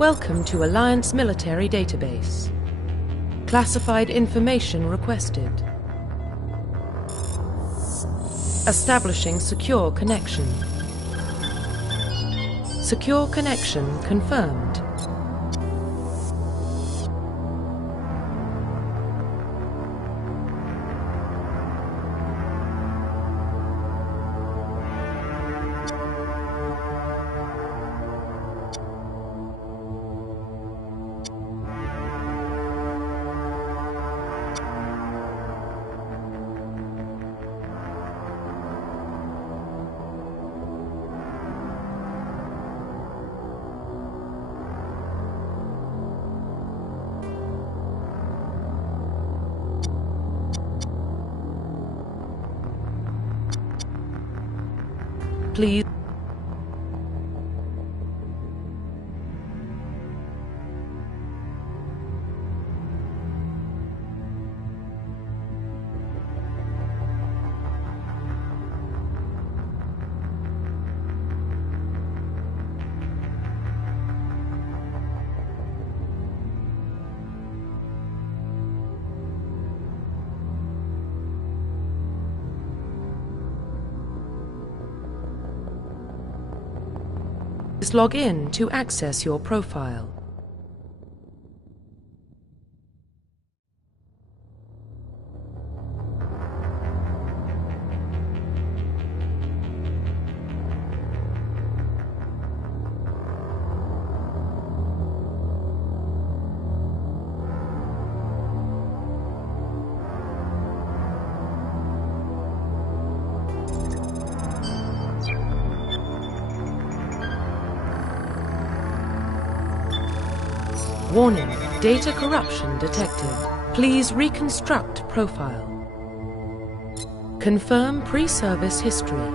Welcome to Alliance Military Database. Classified information requested. Establishing secure connection. Secure connection confirmed. Please. Log in to access your profile. Warning, data corruption detected. Please reconstruct profile. Confirm pre-service history.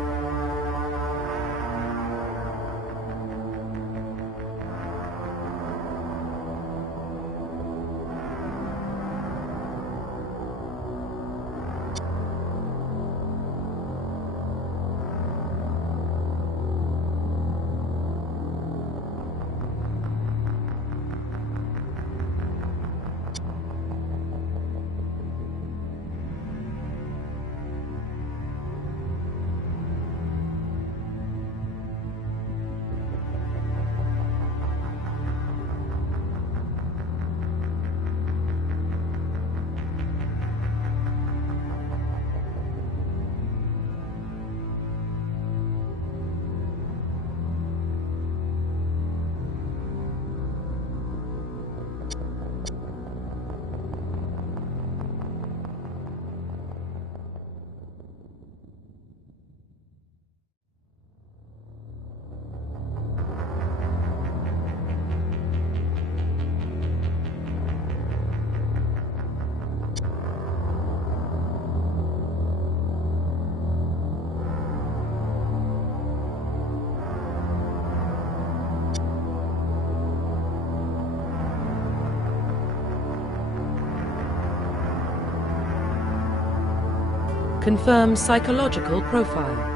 Confirm psychological profile.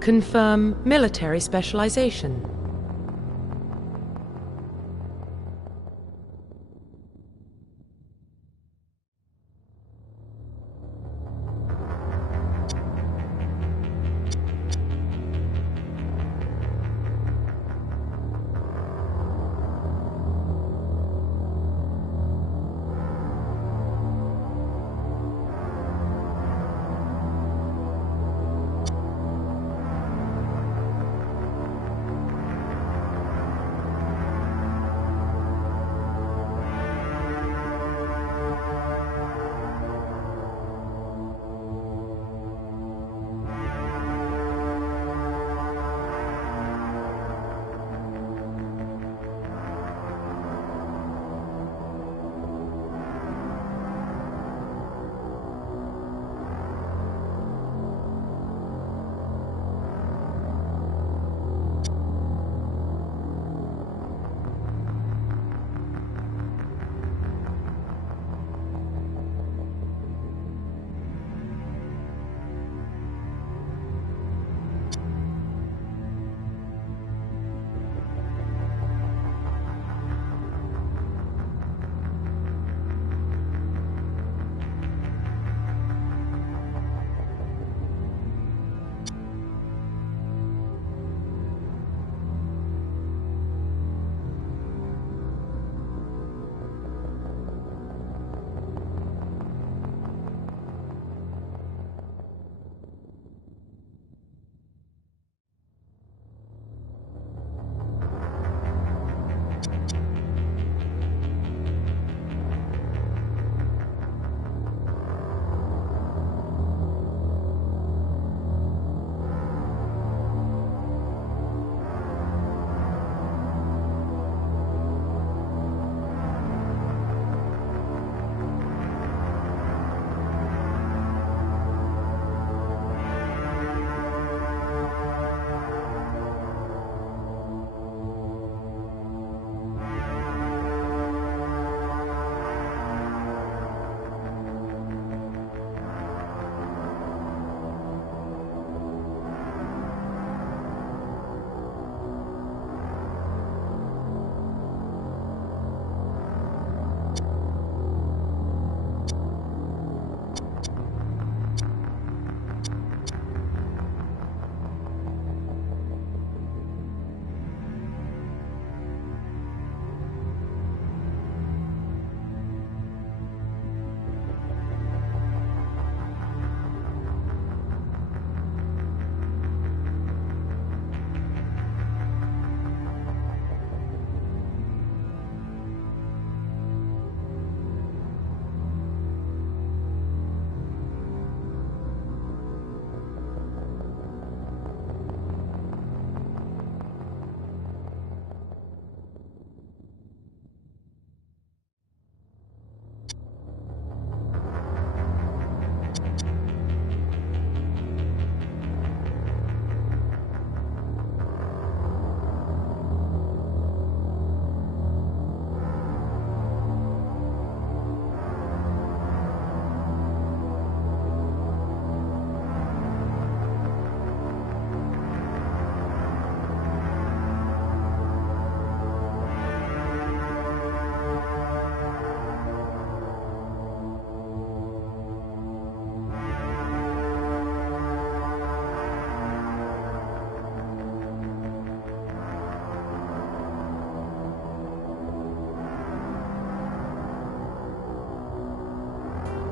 Confirm military specialization.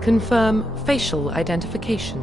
Confirm facial identification.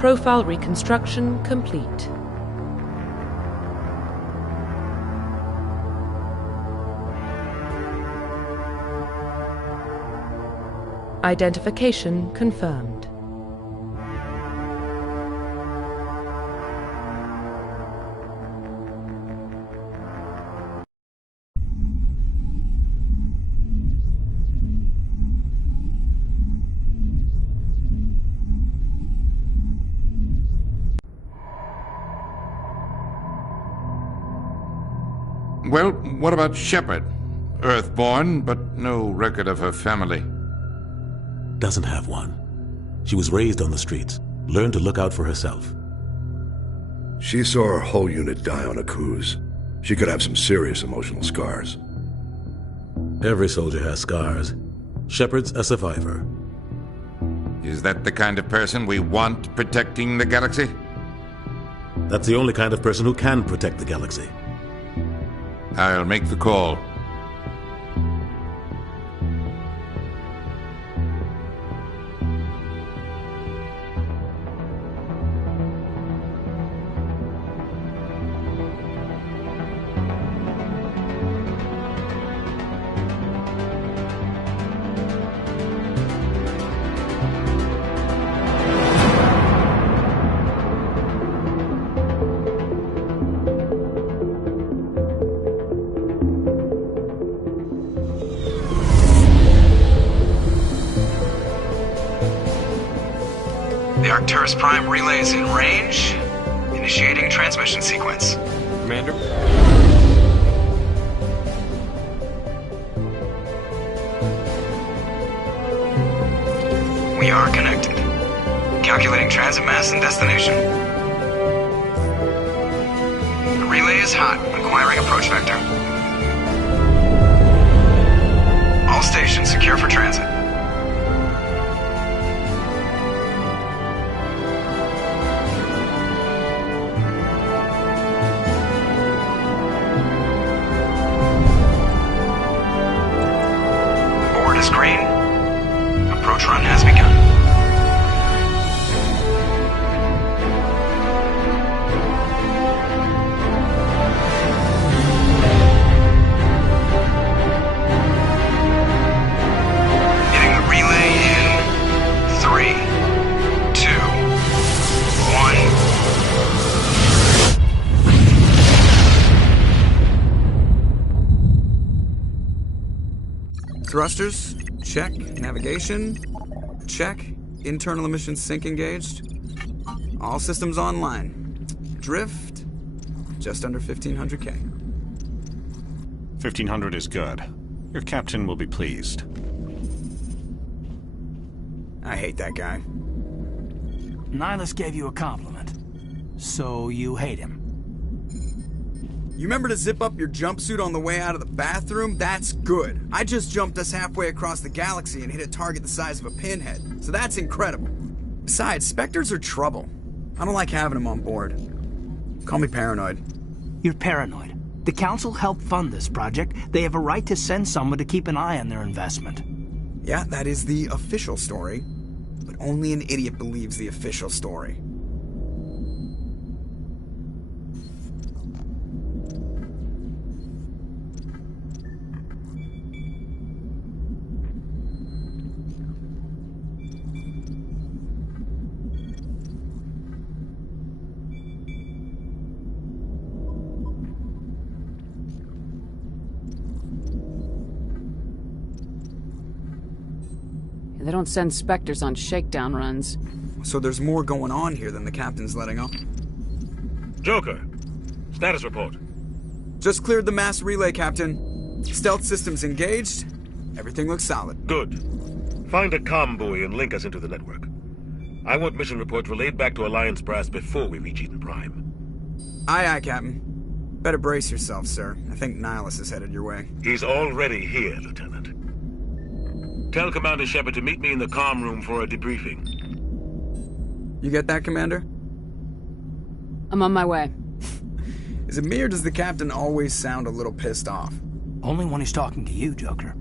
Profile reconstruction complete. Identification confirmed. Well, what about Shepard? Earthborn, but no record of her family. Doesn't have one. She was raised on the streets, learned to look out for herself. She saw her whole unit die on a cruise. She could have some serious emotional scars. Every soldier has scars. Shepard's a survivor. Is that the kind of person we want protecting the galaxy? That's the only kind of person who can protect the galaxy. I'll make the call. The Arcturus Prime relay is in range. Initiating transmission sequence. Commander? We are connected. Calculating transit mass and destination. The relay is hot, acquiring approach vector. All stations secure for transit. Board is green. Approach run has begun. Hitting the relay in 3, 2, 1. Thrusters, check. Navigation, check. Internal emissions sync engaged. All systems online. Drift, just under 1500K. 1500 is good. Your captain will be pleased. I hate that guy. Nihilus gave you a compliment. So you hate him. You remember to zip up your jumpsuit on the way out of the bathroom? That's good. I just jumped us halfway across the galaxy and hit a target the size of a pinhead. So that's incredible. Besides, Spectres are trouble. I don't like having them on board. Call me paranoid. You're paranoid. The Council helped fund this project. They have a right to send someone to keep an eye on their investment. Yeah, that is the official story. But only an idiot believes the official story. They don't send Spectres on shakedown runs. So there's more going on here than the captain's letting on. Joker, status report. Just cleared the mass relay, Captain. Stealth systems engaged. Everything looks solid. Good. Find a comm buoy and link us into the network. I want mission reports relayed back to Alliance Brass before we reach Eden Prime. Aye, aye, Captain. Better brace yourself, sir. I think Nihilus is headed your way. He's already here, Lieutenant. Tell Commander Shepard to meet me in the comm room for a debriefing. You get that, Commander? I'm on my way. Is it me or does the Captain always sound a little pissed off? Only when he's talking to you, Joker.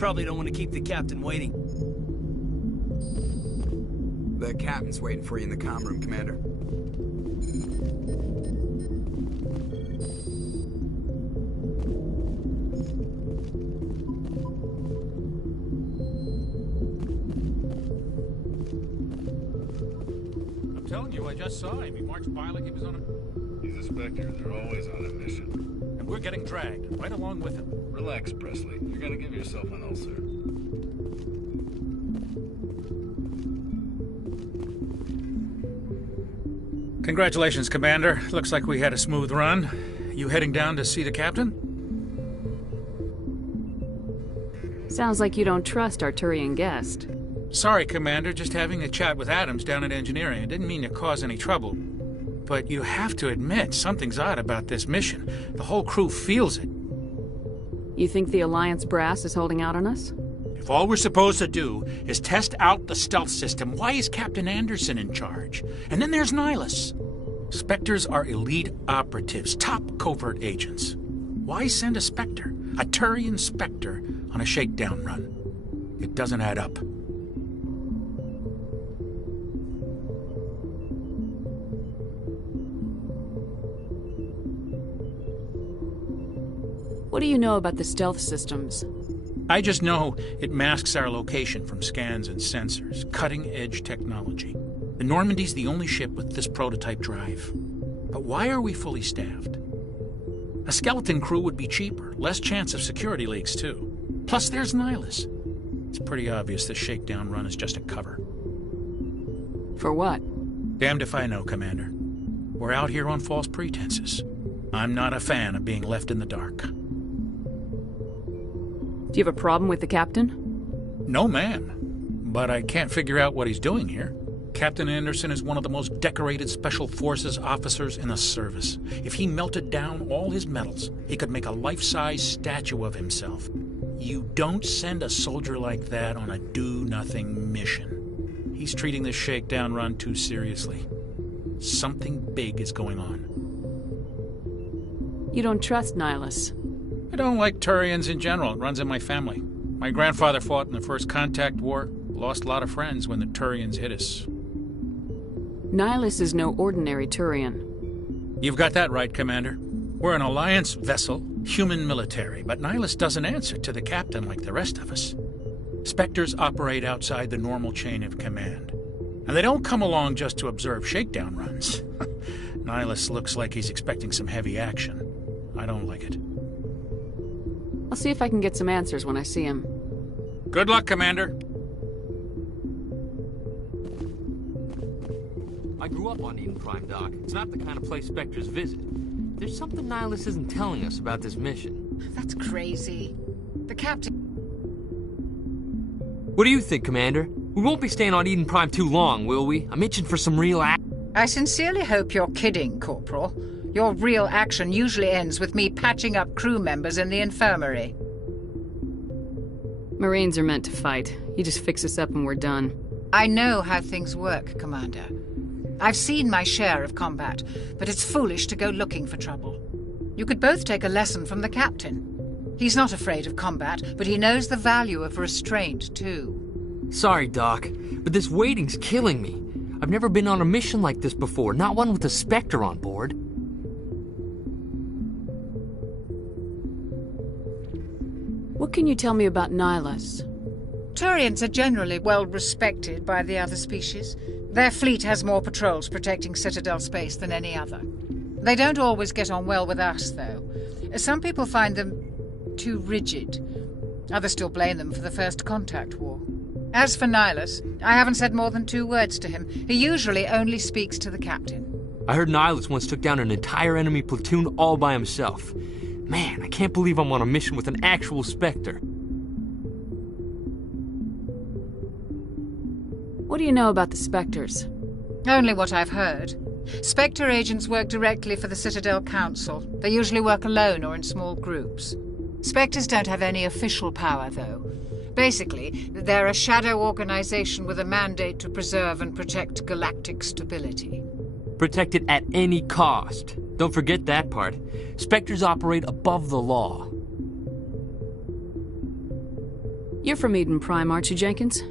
Probably don't want to keep the captain waiting. The captain's waiting for you in the comm room, Commander. I'm telling you, I just saw him. He marched by like he was on a... He's a Spectre. They're always on a mission. And we're getting dragged, right along with him. Relax, Presley. You're gonna give yourself an ulcer. Congratulations, Commander. Looks like we had a smooth run. You heading down to see the captain? Sounds like you don't trust our Turian guest. Sorry, Commander. Just having a chat with Adams down at engineering. I didn't mean to cause any trouble. But you have to admit, something's odd about this mission. The whole crew feels it. You think the Alliance brass is holding out on us? If all we're supposed to do is test out the stealth system, why is Captain Anderson in charge? And then there's Nihilus. Spectres are elite operatives, top covert agents. Why send a Spectre, a Turian Spectre, on a shakedown run? It doesn't add up. What do you know about the stealth systems? I just know it masks our location from scans and sensors. Cutting-edge technology. The Normandy's the only ship with this prototype drive. But why are we fully staffed? A skeleton crew would be cheaper. Less chance of security leaks, too. Plus, there's Nihilus. It's pretty obvious this shakedown run is just a cover. For what? Damned if I know, Commander. We're out here on false pretenses. I'm not a fan of being left in the dark. Do you have a problem with the captain? No, ma'am. But I can't figure out what he's doing here. Captain Anderson is one of the most decorated Special Forces officers in the service. If he melted down all his medals, he could make a life-size statue of himself. You don't send a soldier like that on a do-nothing mission. He's treating this shakedown run too seriously. Something big is going on. You don't trust Nihilus? I don't like Turians in general. It runs in my family. My grandfather fought in the First Contact War. Lost a lot of friends when the Turians hit us. Nihilus is no ordinary Turian. You've got that right, Commander. We're an Alliance vessel, human military, but Nihilus doesn't answer to the captain like the rest of us. Spectres operate outside the normal chain of command. And they don't come along just to observe shakedown runs. Nihilus looks like he's expecting some heavy action. I don't like it. I'll see if I can get some answers when I see him. Good luck, Commander. I grew up on Eden Prime, Doc. It's not the kind of place Spectres visit. There's something Nihilus isn't telling us about this mission. That's crazy. The captain... What do you think, Commander? We won't be staying on Eden Prime too long, will we? I'm itching for some real action. I sincerely hope you're kidding, Corporal. Your real action usually ends with me patching up crew members in the infirmary. Marines are meant to fight. You just fix us up and we're done. I know how things work, Commander. I've seen my share of combat, but it's foolish to go looking for trouble. You could both take a lesson from the captain. He's not afraid of combat, but he knows the value of restraint, too. Sorry, Doc, but this waiting's killing me. I've never been on a mission like this before, not one with a Spectre on board. What can you tell me about Nihilus? Turians are generally well respected by the other species. Their fleet has more patrols protecting Citadel space than any other. They don't always get on well with us, though. Some people find them too rigid. Others still blame them for the First Contact War. As for Nihilus, I haven't said more than 2 words to him. He usually only speaks to the captain. I heard Nihilus once took down an entire enemy platoon all by himself. Man, I can't believe I'm on a mission with an actual Spectre. What do you know about the Spectres? Only what I've heard. Spectre agents work directly for the Citadel Council. They usually work alone or in small groups. Spectres don't have any official power, though. Basically, they're a shadow organization with a mandate to preserve and protect galactic stability. Protect it at any cost. Don't forget that part. Spectres operate above the law. You're from Eden Prime, aren't you, Jenkins?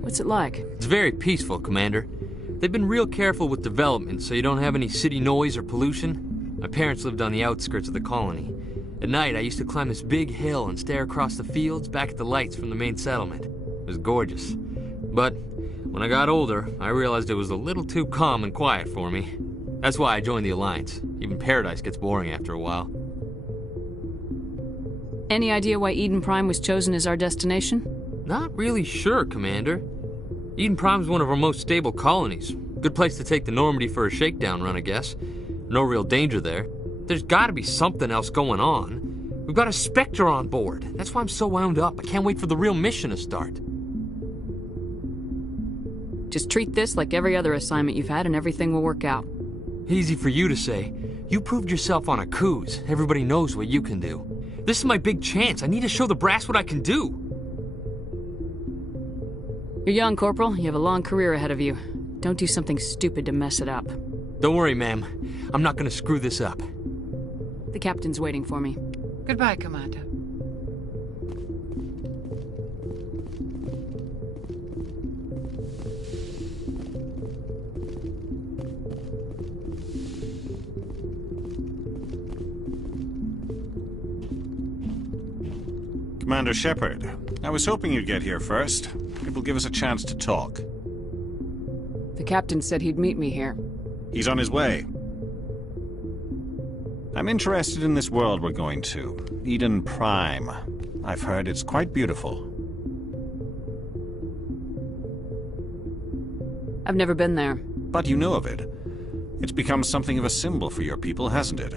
What's it like? It's very peaceful, Commander. They've been real careful with development, so you don't have any city noise or pollution. My parents lived on the outskirts of the colony. At night, I used to climb this big hill and stare across the fields back at the lights from the main settlement. It was gorgeous. But when I got older, I realized it was a little too calm and quiet for me. That's why I joined the Alliance. Even Paradise gets boring after a while. Any idea why Eden Prime was chosen as our destination? Not really sure, Commander. Eden Prime's one of our most stable colonies. Good place to take the Normandy for a shakedown run, I guess. No real danger there. There's gotta be something else going on. We've got a Spectre on board. That's why I'm so wound up. I can't wait for the real mission to start. Just treat this like every other assignment you've had and everything will work out. Easy for you to say. You proved yourself on a cruise. Everybody knows what you can do. This is my big chance. I need to show the brass what I can do. You're young, Corporal. You have a long career ahead of you. Don't do something stupid to mess it up. Don't worry, ma'am. I'm not gonna screw this up. The captain's waiting for me. Goodbye, Commander. Commander Shepard, I was hoping you'd get here first. It will give us a chance to talk. The captain said he'd meet me here. He's on his way. I'm interested in this world we're going to, Eden Prime. I've heard it's quite beautiful. I've never been there. But you know of it. It's become something of a symbol for your people, hasn't it?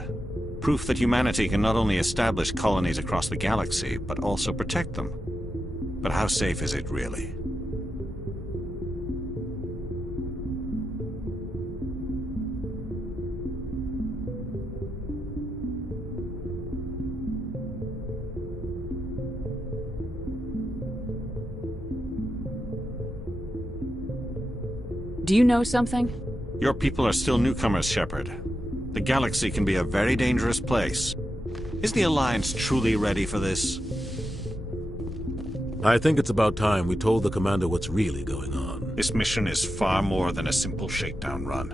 Proof that humanity can not only establish colonies across the galaxy, but also protect them. But how safe is it, really? Do you know something? Your people are still newcomers, Shepard. The galaxy can be a very dangerous place. Is the Alliance truly ready for this? I think it's about time we told the Commander what's really going on. This mission is far more than a simple shakedown run.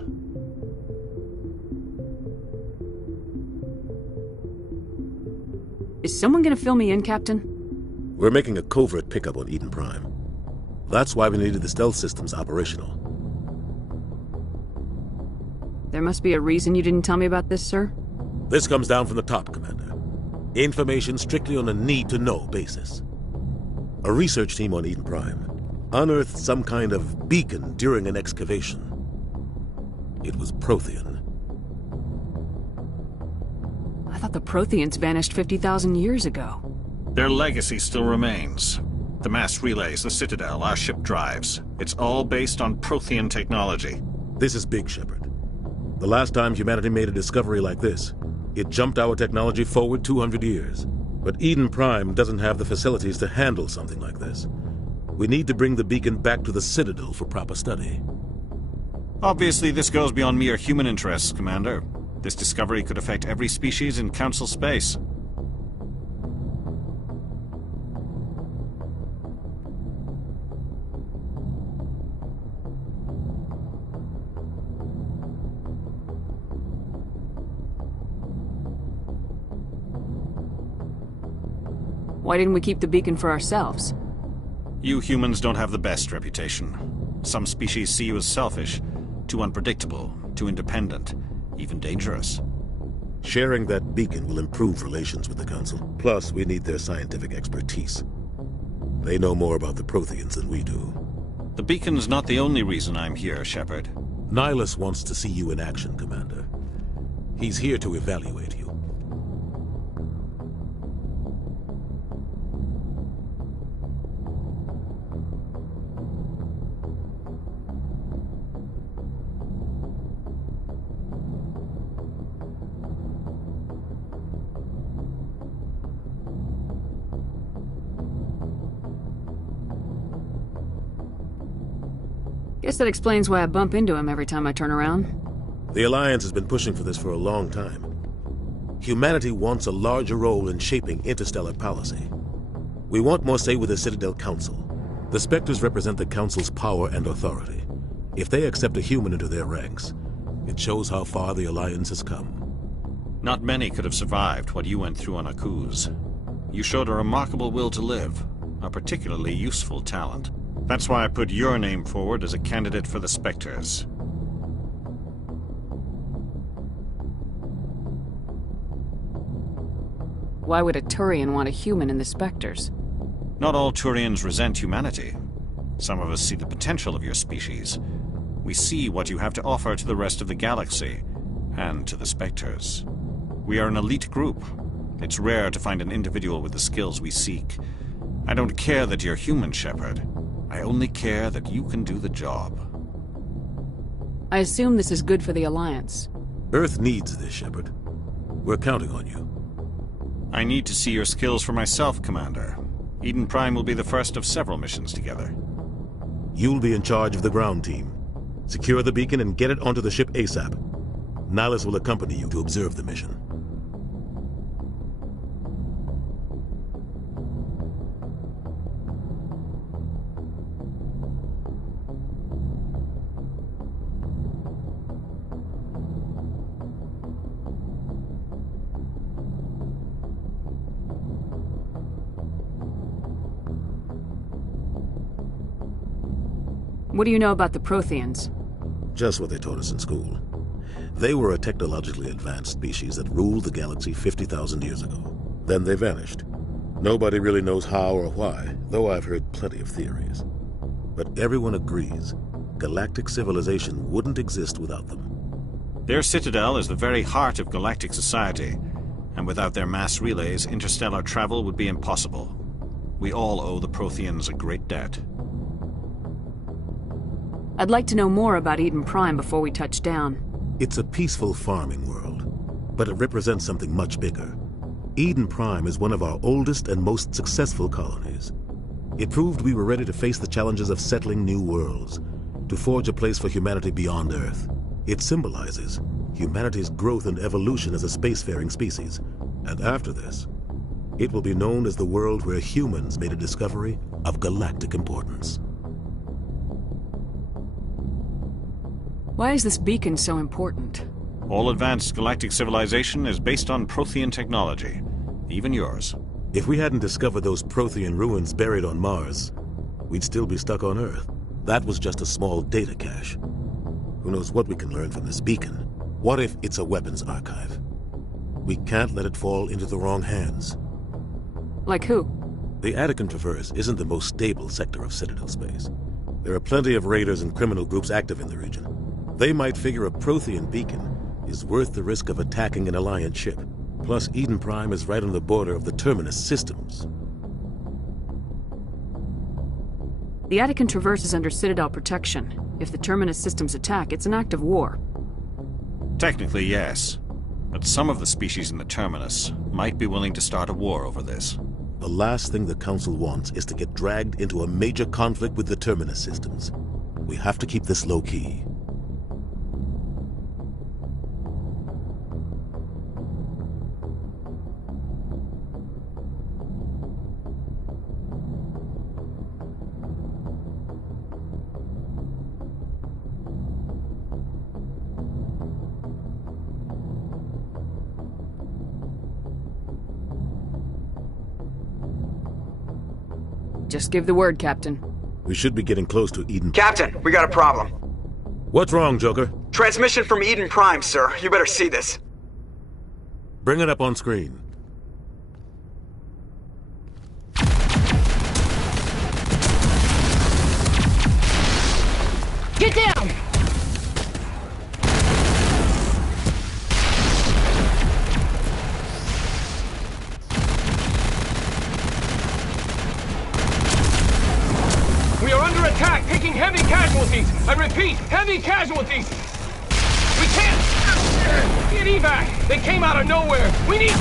Is someone gonna fill me in, Captain? We're making a covert pickup on Eden Prime. That's why we needed the stealth systems operational. There must be a reason you didn't tell me about this, sir? This comes down from the top, Commander. Information strictly on a need-to-know basis. A research team on Eden Prime unearthed some kind of beacon during an excavation. It was Prothean. I thought the Protheans vanished 50,000 years ago. Their legacy still remains. The mass relays, the Citadel, our ship drives. It's all based on Prothean technology. This is big, Shepard. The last time humanity made a discovery like this, it jumped our technology forward 200 years. But Eden Prime doesn't have the facilities to handle something like this. We need to bring the beacon back to the Citadel for proper study. Obviously, this goes beyond mere human interests, Commander. This discovery could affect every species in Council space. Why didn't we keep the beacon for ourselves? You humans don't have the best reputation. Some species see you as selfish, too unpredictable, too independent, even dangerous. Sharing that beacon will improve relations with the Council. Plus, we need their scientific expertise. They know more about the Protheans than we do. The beacon's not the only reason I'm here, Shepard. Nihilus wants to see you in action, Commander. He's here to evaluate you. Guess that explains why I bump into him every time I turn around. The Alliance has been pushing for this for a long time. Humanity wants a larger role in shaping interstellar policy. We want more say with the Citadel Council. The Spectres represent the Council's power and authority. If they accept a human into their ranks, it shows how far the Alliance has come. Not many could have survived what you went through on Akuz. You showed a remarkable will to live, a particularly useful talent. That's why I put your name forward as a candidate for the Spectres. Why would a Turian want a human in the Spectres? Not all Turians resent humanity. Some of us see the potential of your species. We see what you have to offer to the rest of the galaxy, and to the Spectres. We are an elite group. It's rare to find an individual with the skills we seek. I don't care that you're human, Shepard. I only care that you can do the job. I assume this is good for the Alliance. Earth needs this, Shepard. We're counting on you. I need to see your skills for myself, Commander. Eden Prime will be the first of several missions together. You'll be in charge of the ground team. Secure the beacon and get it onto the ship ASAP. Nihilus will accompany you to observe the mission. What do you know about the Protheans? Just what they taught us in school. They were a technologically advanced species that ruled the galaxy 50,000 years ago. Then they vanished. Nobody really knows how or why, though I've heard plenty of theories. But everyone agrees, galactic civilization wouldn't exist without them. Their citadel is the very heart of galactic society, and without their mass relays, interstellar travel would be impossible. We all owe the Protheans a great debt. I'd like to know more about Eden Prime before we touch down. It's a peaceful farming world, but it represents something much bigger. Eden Prime is one of our oldest and most successful colonies. It proved we were ready to face the challenges of settling new worlds, to forge a place for humanity beyond Earth. It symbolizes humanity's growth and evolution as a spacefaring species. And after this, it will be known as the world where humans made a discovery of galactic importance. Why is this beacon so important? All advanced galactic civilization is based on Prothean technology, even yours. If we hadn't discovered those Prothean ruins buried on Mars, we'd still be stuck on Earth. That was just a small data cache. Who knows what we can learn from this beacon? What if it's a weapons archive? We can't let it fall into the wrong hands. Like who? The Attican Traverse isn't the most stable sector of Citadel space. There are plenty of raiders and criminal groups active in the region. They might figure a Prothean beacon is worth the risk of attacking an Alliance ship. Plus, Eden Prime is right on the border of the Terminus systems. The Attican Traverse is under Citadel protection. If the Terminus systems attack, it's an act of war. Technically, yes. But some of the species in the Terminus might be willing to start a war over this. The last thing the Council wants is to get dragged into a major conflict with the Terminus systems. We have to keep this low-key. Just give the word, Captain. We should be getting close to Eden. Captain, we got a problem. What's wrong, Joker? Transmission from Eden Prime, sir. You better see this. Bring it up on screen. Get down! We are under attack, taking heavy casualties. I repeat, heavy casualties. We can't get evac. They came out of nowhere. We need...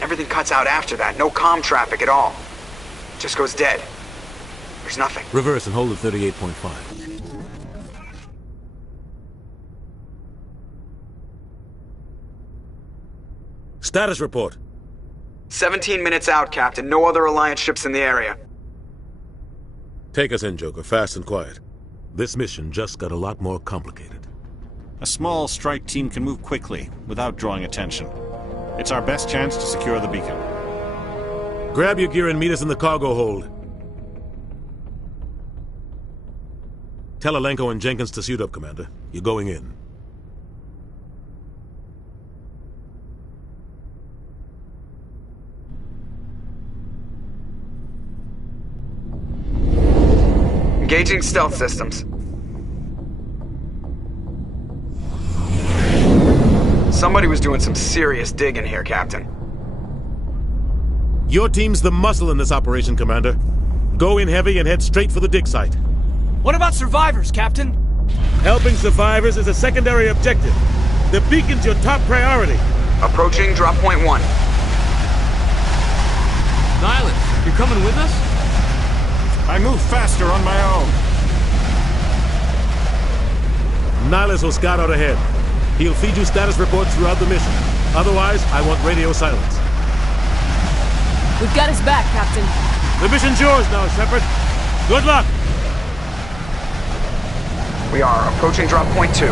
Everything cuts out after that. No comm traffic at all. Just goes dead. There's nothing. Reverse and hold at 38.5. Status report. 17 minutes out, Captain. No other Alliance ships in the area. Take us in, Joker, fast and quiet. This mission just got a lot more complicated. A small strike team can move quickly, without drawing attention. It's our best chance to secure the beacon. Grab your gear and meet us in the cargo hold. Tell Alenko and Jenkins to suit up, Commander. You're going in. Engaging stealth systems. Somebody was doing some serious digging here, Captain. Your team's the muscle in this operation, Commander. Go in heavy and head straight for the dig site. What about survivors, Captain? Helping survivors is a secondary objective. The beacon's your top priority. Approaching drop point 1. Nihilus, you're coming with us? I move faster on my own. Nihilus will scout out ahead. He'll feed you status reports throughout the mission. Otherwise, I want radio silence. We've got his back, Captain. The mission's yours now, Shepard. Good luck! We are approaching drop point 2.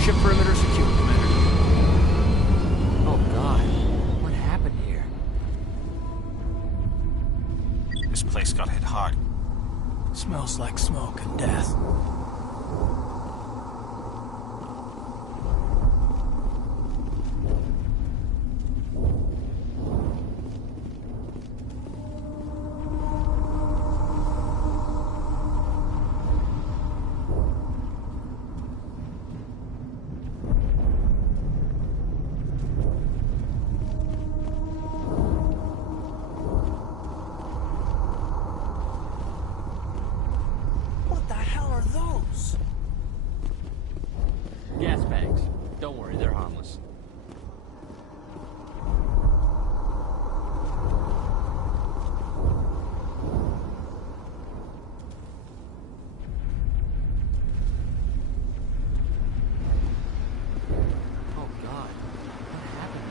Ship perimeter secure, Commander. Oh God, what happened here? This place got hit hard. Smells like smoke and death. Gas bags. Don't worry, they're harmless. Oh God, what happened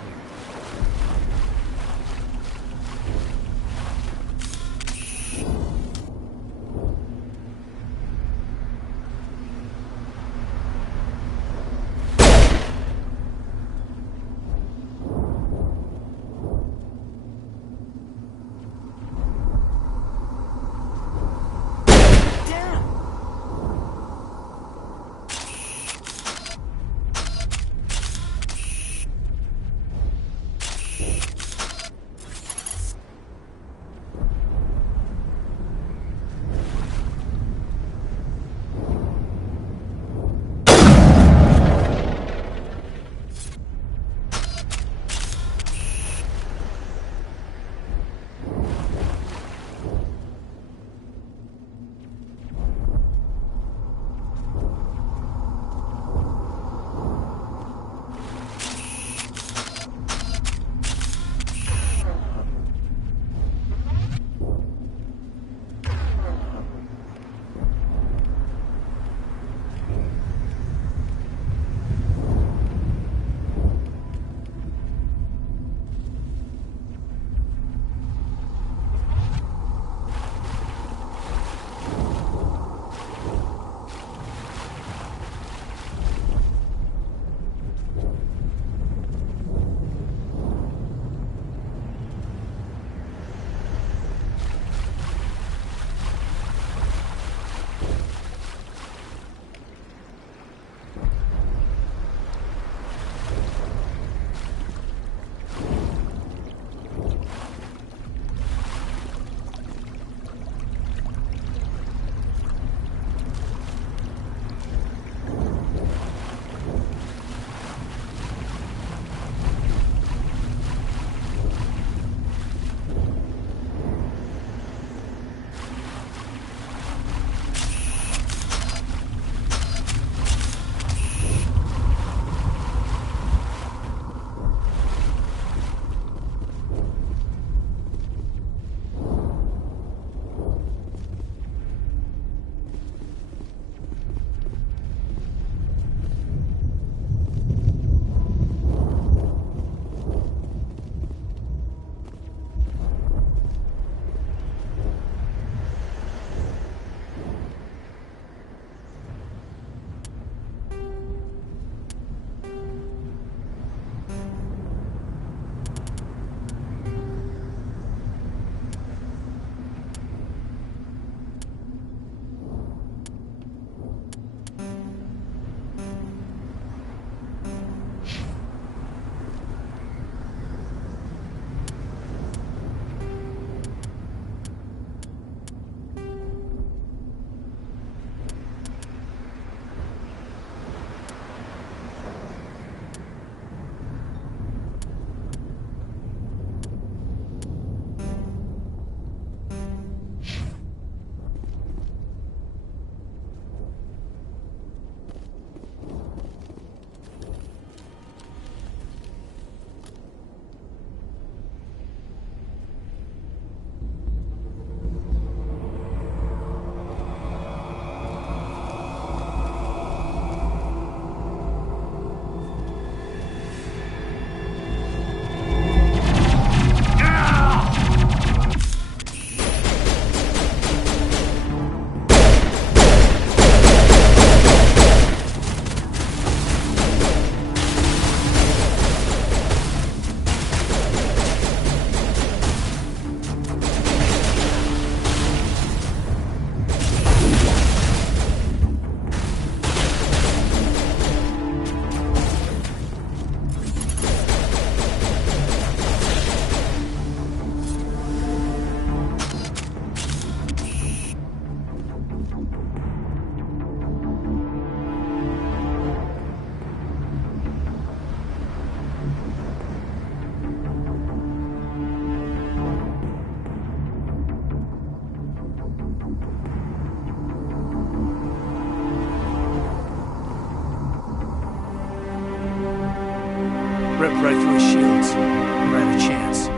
Ripped right through his shields. Never had a chance.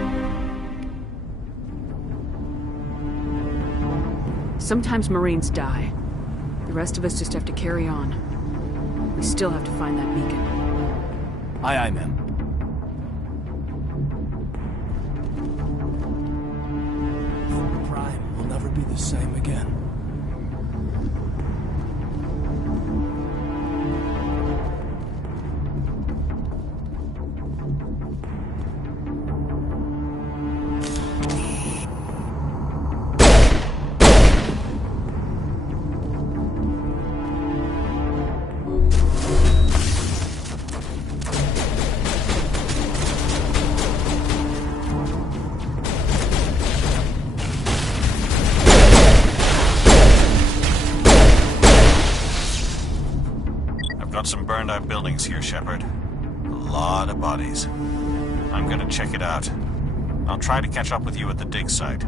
Sometimes Marines die. The rest of us just have to carry on. We still have to find that beacon. Aye, aye, ma'am. Prime will never be the same again. Got some burned-out buildings here, Shepard. A lot of bodies. I'm gonna check it out. I'll try to catch up with you at the dig site.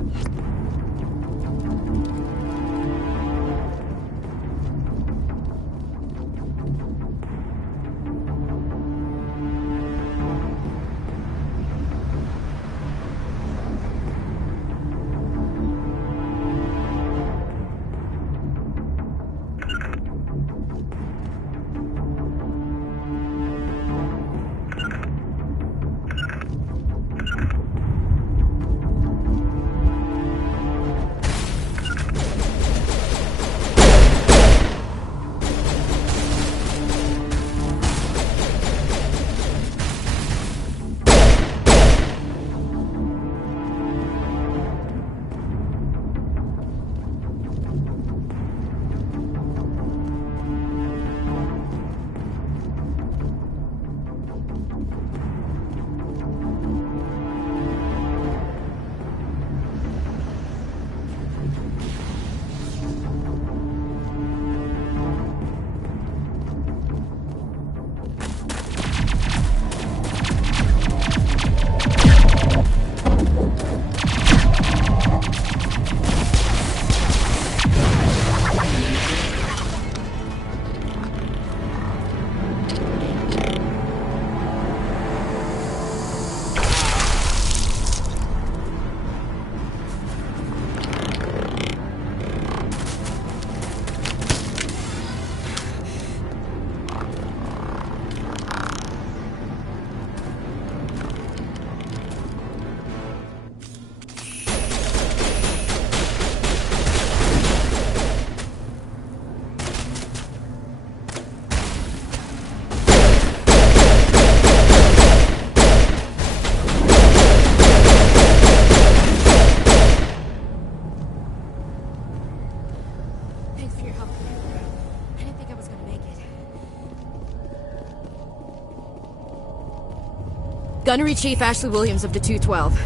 Gunnery Chief Ashley Williams of the 212.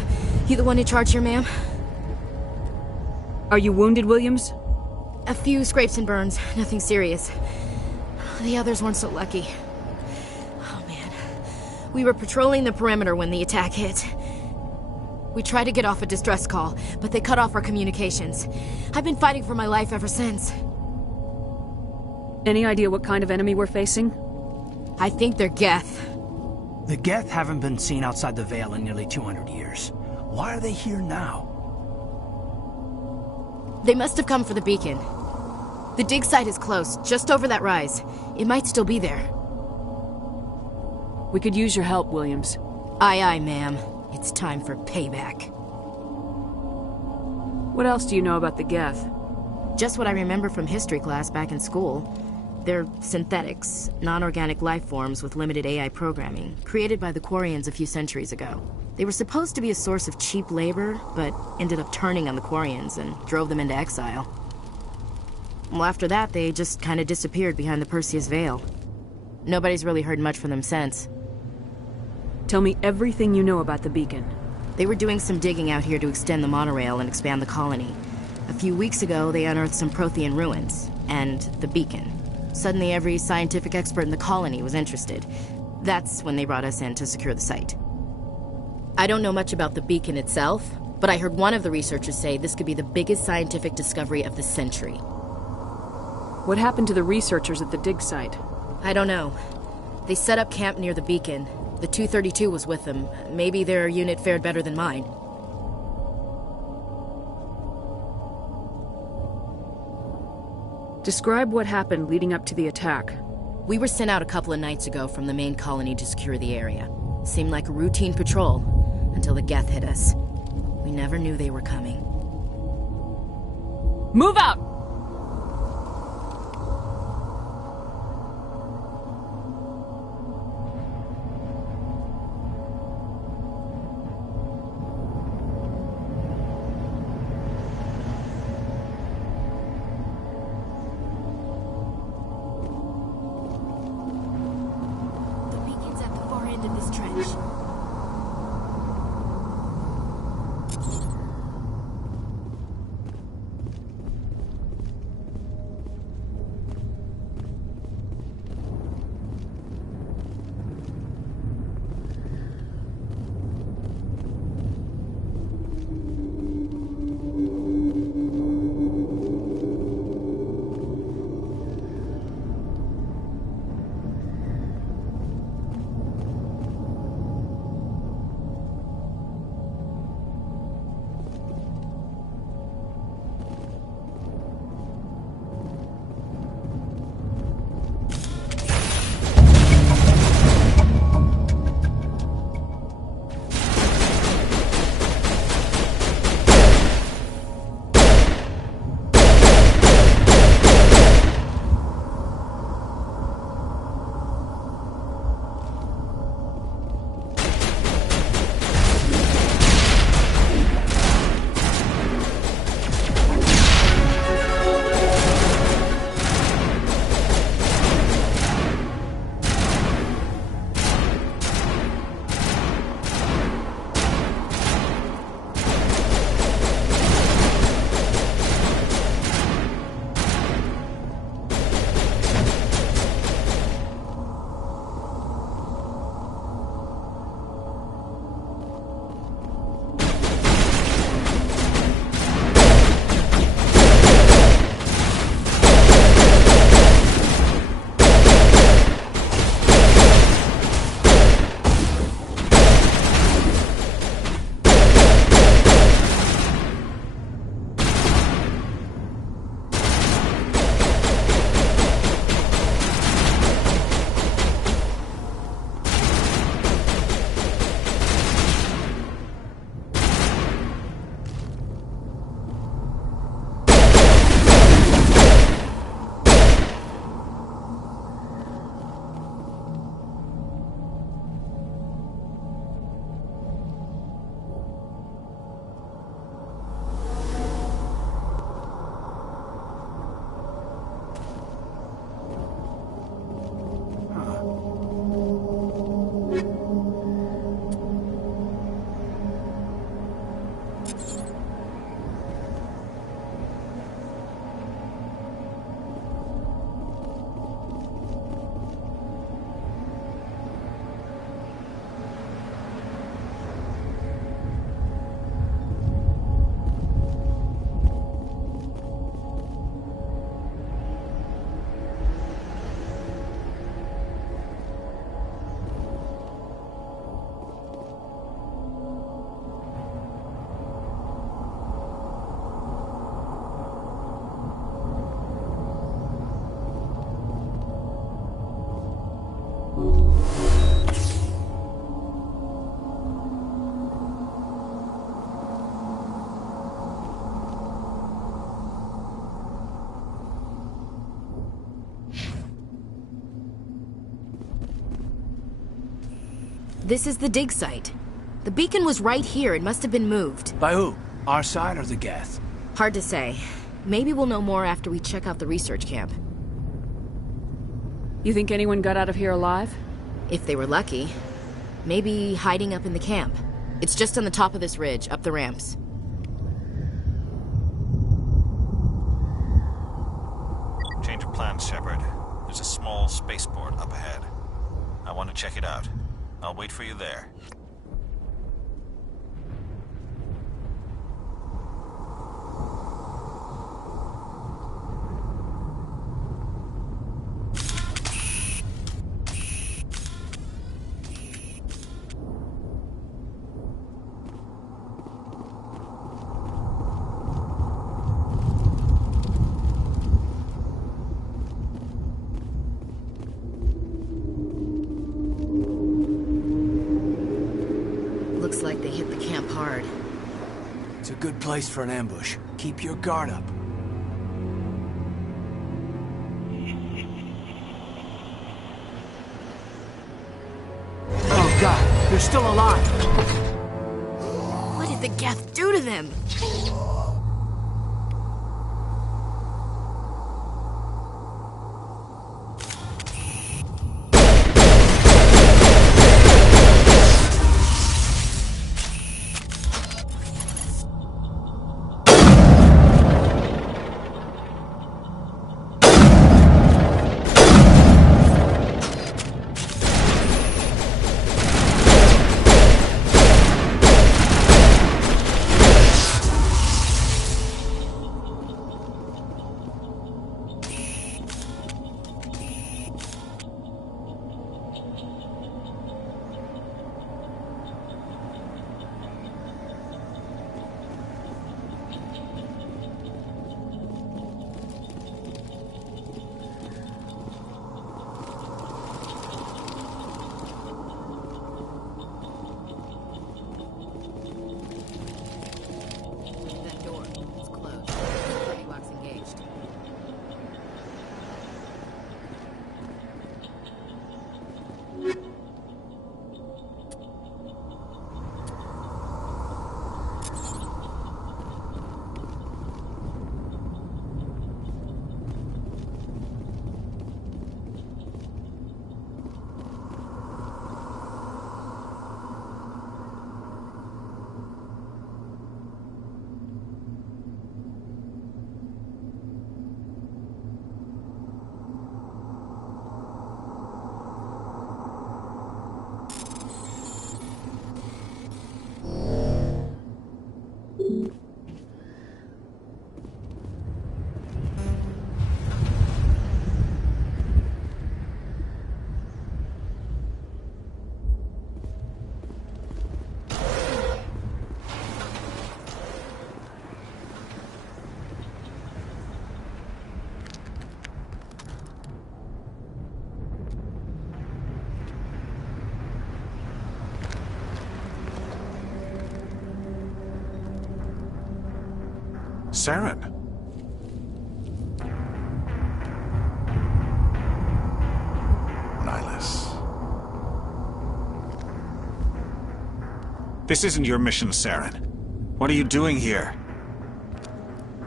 You the one in charge here, ma'am? Are you wounded, Williams? A few scrapes and burns. Nothing serious. The others weren't so lucky. Oh, man. We were patrolling the perimeter when the attack hit. We tried to get off a distress call, but they cut off our communications. I've been fighting for my life ever since. Any idea what kind of enemy we're facing? I think they're Geth. The Geth haven't been seen outside the Veil in nearly 200 years. Why are they here now? They must have come for the beacon. The dig site is close, just over that rise. It might still be there. We could use your help, Williams. Aye, aye, ma'am. It's time for payback. What else do you know about the Geth? Just what I remember from history class back in school. They're synthetics, non-organic life forms with limited AI programming, created by the Quarians a few centuries ago. They were supposed to be a source of cheap labor, but ended up turning on the Quarians and drove them into exile. Well, after that, they just kind of disappeared behind the Perseus Veil. Nobody's really heard much from them since. Tell me everything you know about the beacon. They were doing some digging out here to extend the monorail and expand the colony. A few weeks ago, they unearthed some Prothean ruins, and the beacon. Suddenly, every scientific expert in the colony was interested. That's when they brought us in to secure the site. I don't know much about the beacon itself, but I heard one of the researchers say this could be the biggest scientific discovery of the century. What happened to the researchers at the dig site? I don't know. They set up camp near the beacon, The 232 was with them. Maybe their unit fared better than mine. Describe what happened leading up to the attack. We were sent out a couple of nights ago from the main colony to secure the area. Seemed like a routine patrol, until the Geth hit us. We never knew they were coming. Move out! This is the dig site. The beacon was right here. It must have been moved. By who? Our side or the Geth? Hard to say. Maybe we'll know more after we check out the research camp. You think anyone got out of here alive? If they were lucky. Maybe hiding up in the camp. It's just on the top of this ridge, up the ramps. Change of plans, Shepard. There's a small spaceport up ahead. I want to check it out. I'll wait for you there. Looks like they hit the camp hard. It's a good place for an ambush. Keep your guard up. Oh god, they're still alive! What did the Geth do to them? Saren. Nihilus. This isn't your mission, Saren. What are you doing here?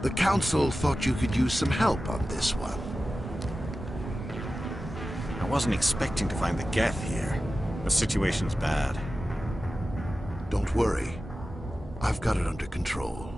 The Council thought you could use some help on this one. I wasn't expecting to find the Geth here. The situation's bad. Don't worry. I've got it under control.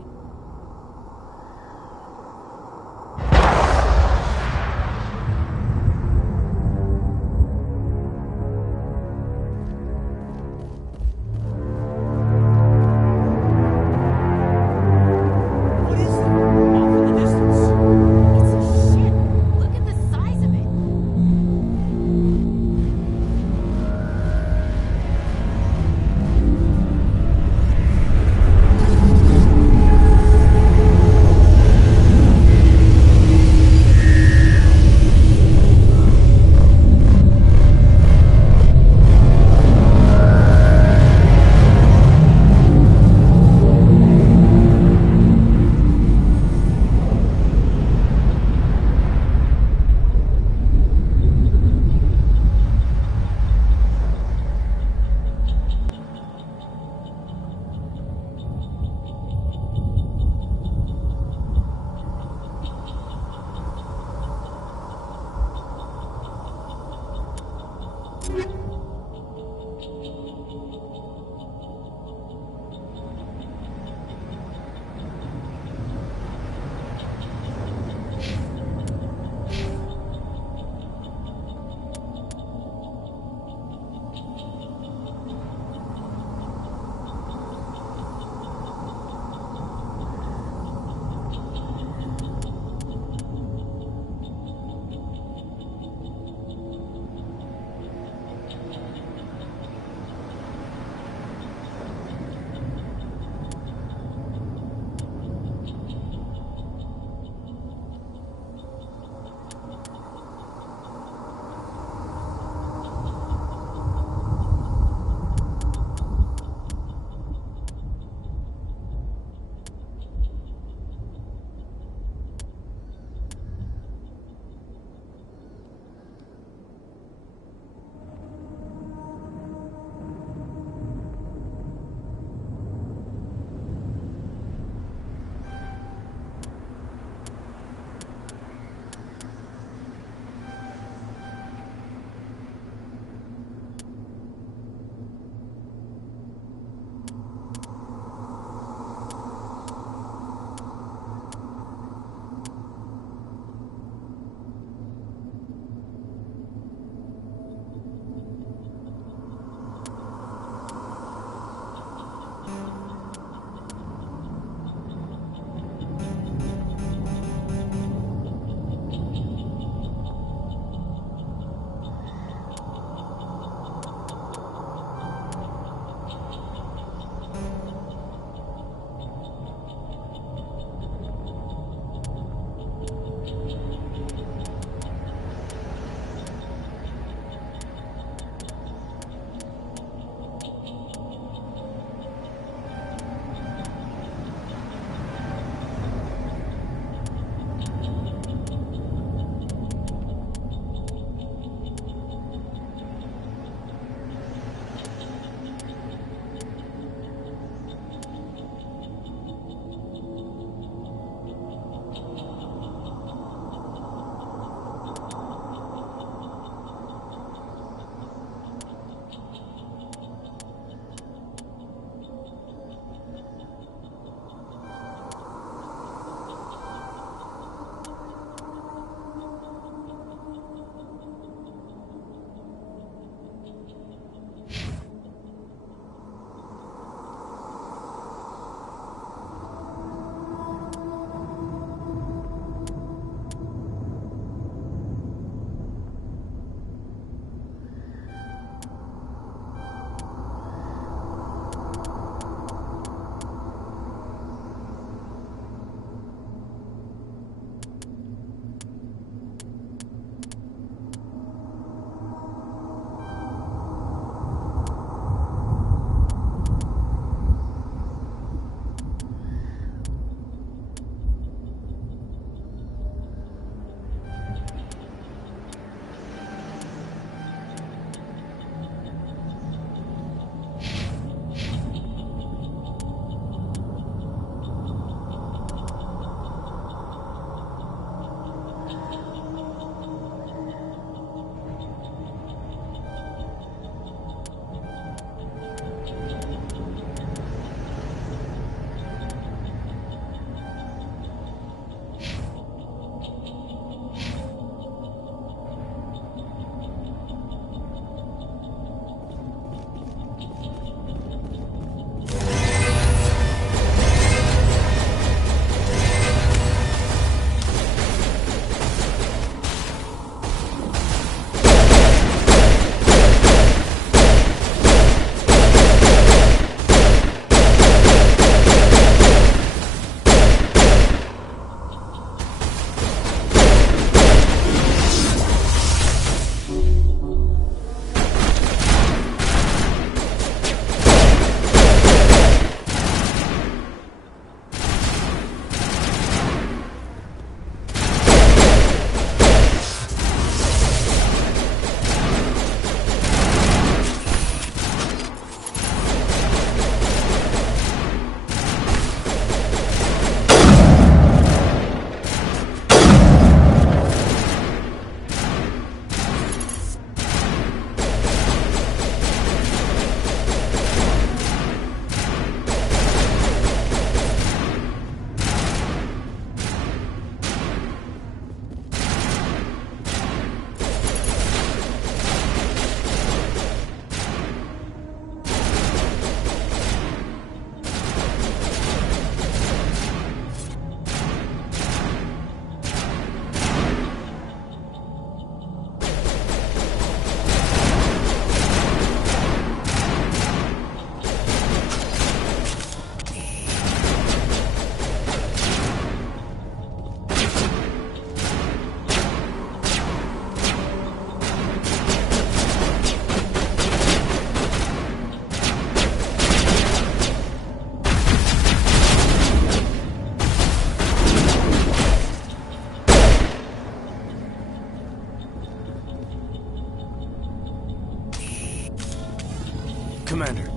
Commander.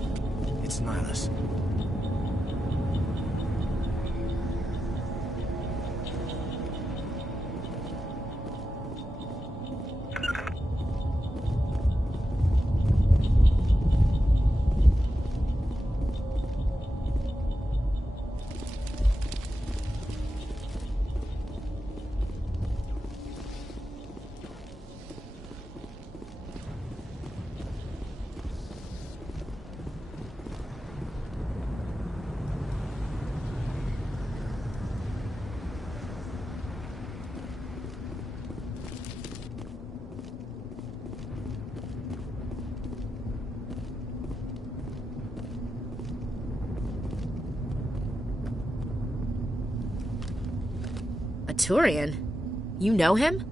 It's Nihilus. Turian? You know him?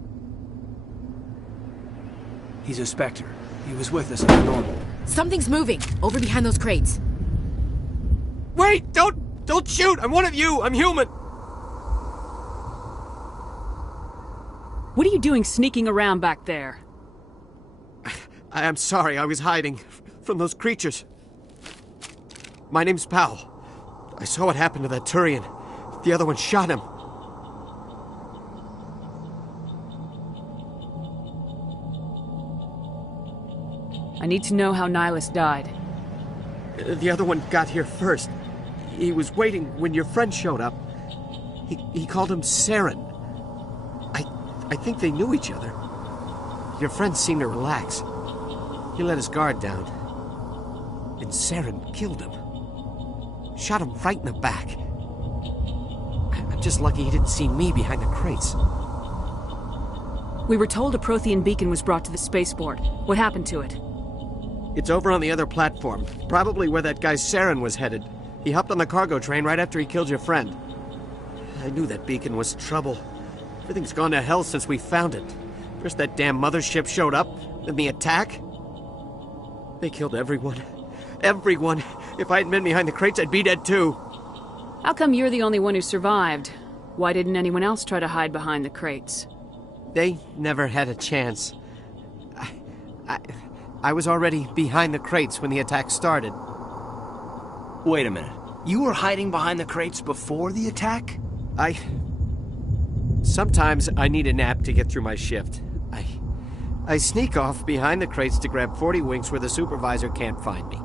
He's a Spectre. He was with us in the normal. Something's moving, over behind those crates. Wait! Don't shoot! I'm one of you! I'm human! What are you doing sneaking around back there? I'm sorry, I was hiding from those creatures. My name's Powell. I saw what happened to that Turian. The other one shot him. I need to know how Nihilus died. The other one got here first. He was waiting when your friend showed up. He called him Saren. I think they knew each other. Your friend seemed to relax. He let his guard down. And Saren killed him. Shot him right in the back. I'm just lucky he didn't see me behind the crates. We were told a Prothean beacon was brought to the spaceport. What happened to it? It's over on the other platform. Probably where that guy Saren was headed. He hopped on the cargo train right after he killed your friend. I knew that beacon was trouble. Everything's gone to hell since we found it. First that damn mothership showed up, then the attack. They killed everyone. Everyone. If I hadn't been behind the crates, I'd be dead too. How come you're the only one who survived? Why didn't anyone else try to hide behind the crates? They never had a chance. I was already behind the crates when the attack started. Wait a minute. You were hiding behind the crates before the attack? Sometimes I need a nap to get through my shift. I sneak off behind the crates to grab 40 winks where the supervisor can't find me.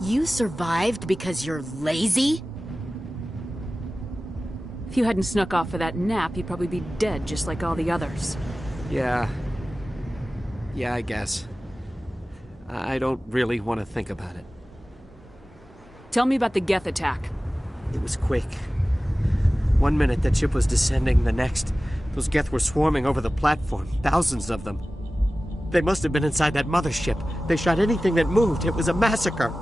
You survived because you're lazy? If you hadn't snuck off for that nap, you'd probably be dead just like all the others. Yeah, I guess. I don't really want to think about it. Tell me about the Geth attack. It was quick. 1 minute that ship was descending, the next, those Geth were swarming over the platform, thousands of them. They must have been inside that mothership. They shot anything that moved. It was a massacre.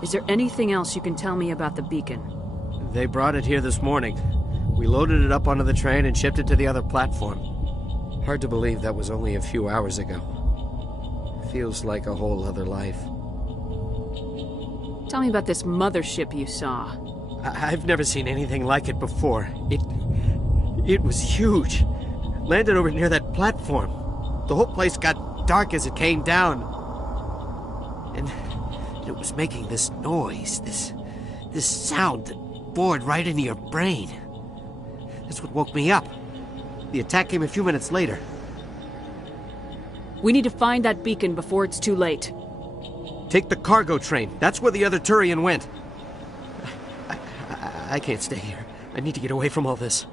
Is there anything else you can tell me about the beacon? They brought it here this morning. We loaded it up onto the train and shipped it to the other platform. Hard to believe that was only a few hours ago. Feels like a whole other life. Tell me about this mothership you saw. I've never seen anything like it before. It was huge. Landed over near that platform. The whole place got dark as it came down. And it was making this noise, this sound that bored right into your brain. That's what woke me up. The attack came a few minutes later. We need to find that beacon before it's too late. Take the cargo train. That's where the other Turian went. I can't stay here. I need to get away from all this.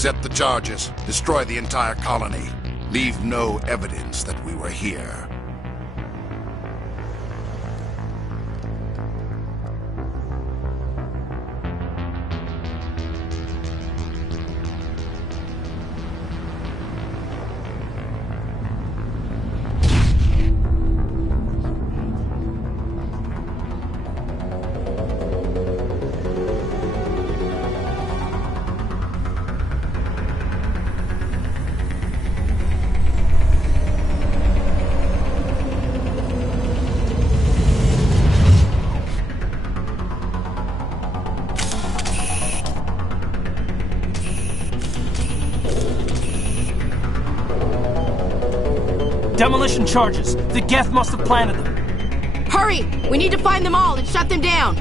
Set the charges. Destroy the entire colony. Leave no evidence that we were here. Demolition charges. The Geth must have planted them. Hurry! We need to find them all and shut them down!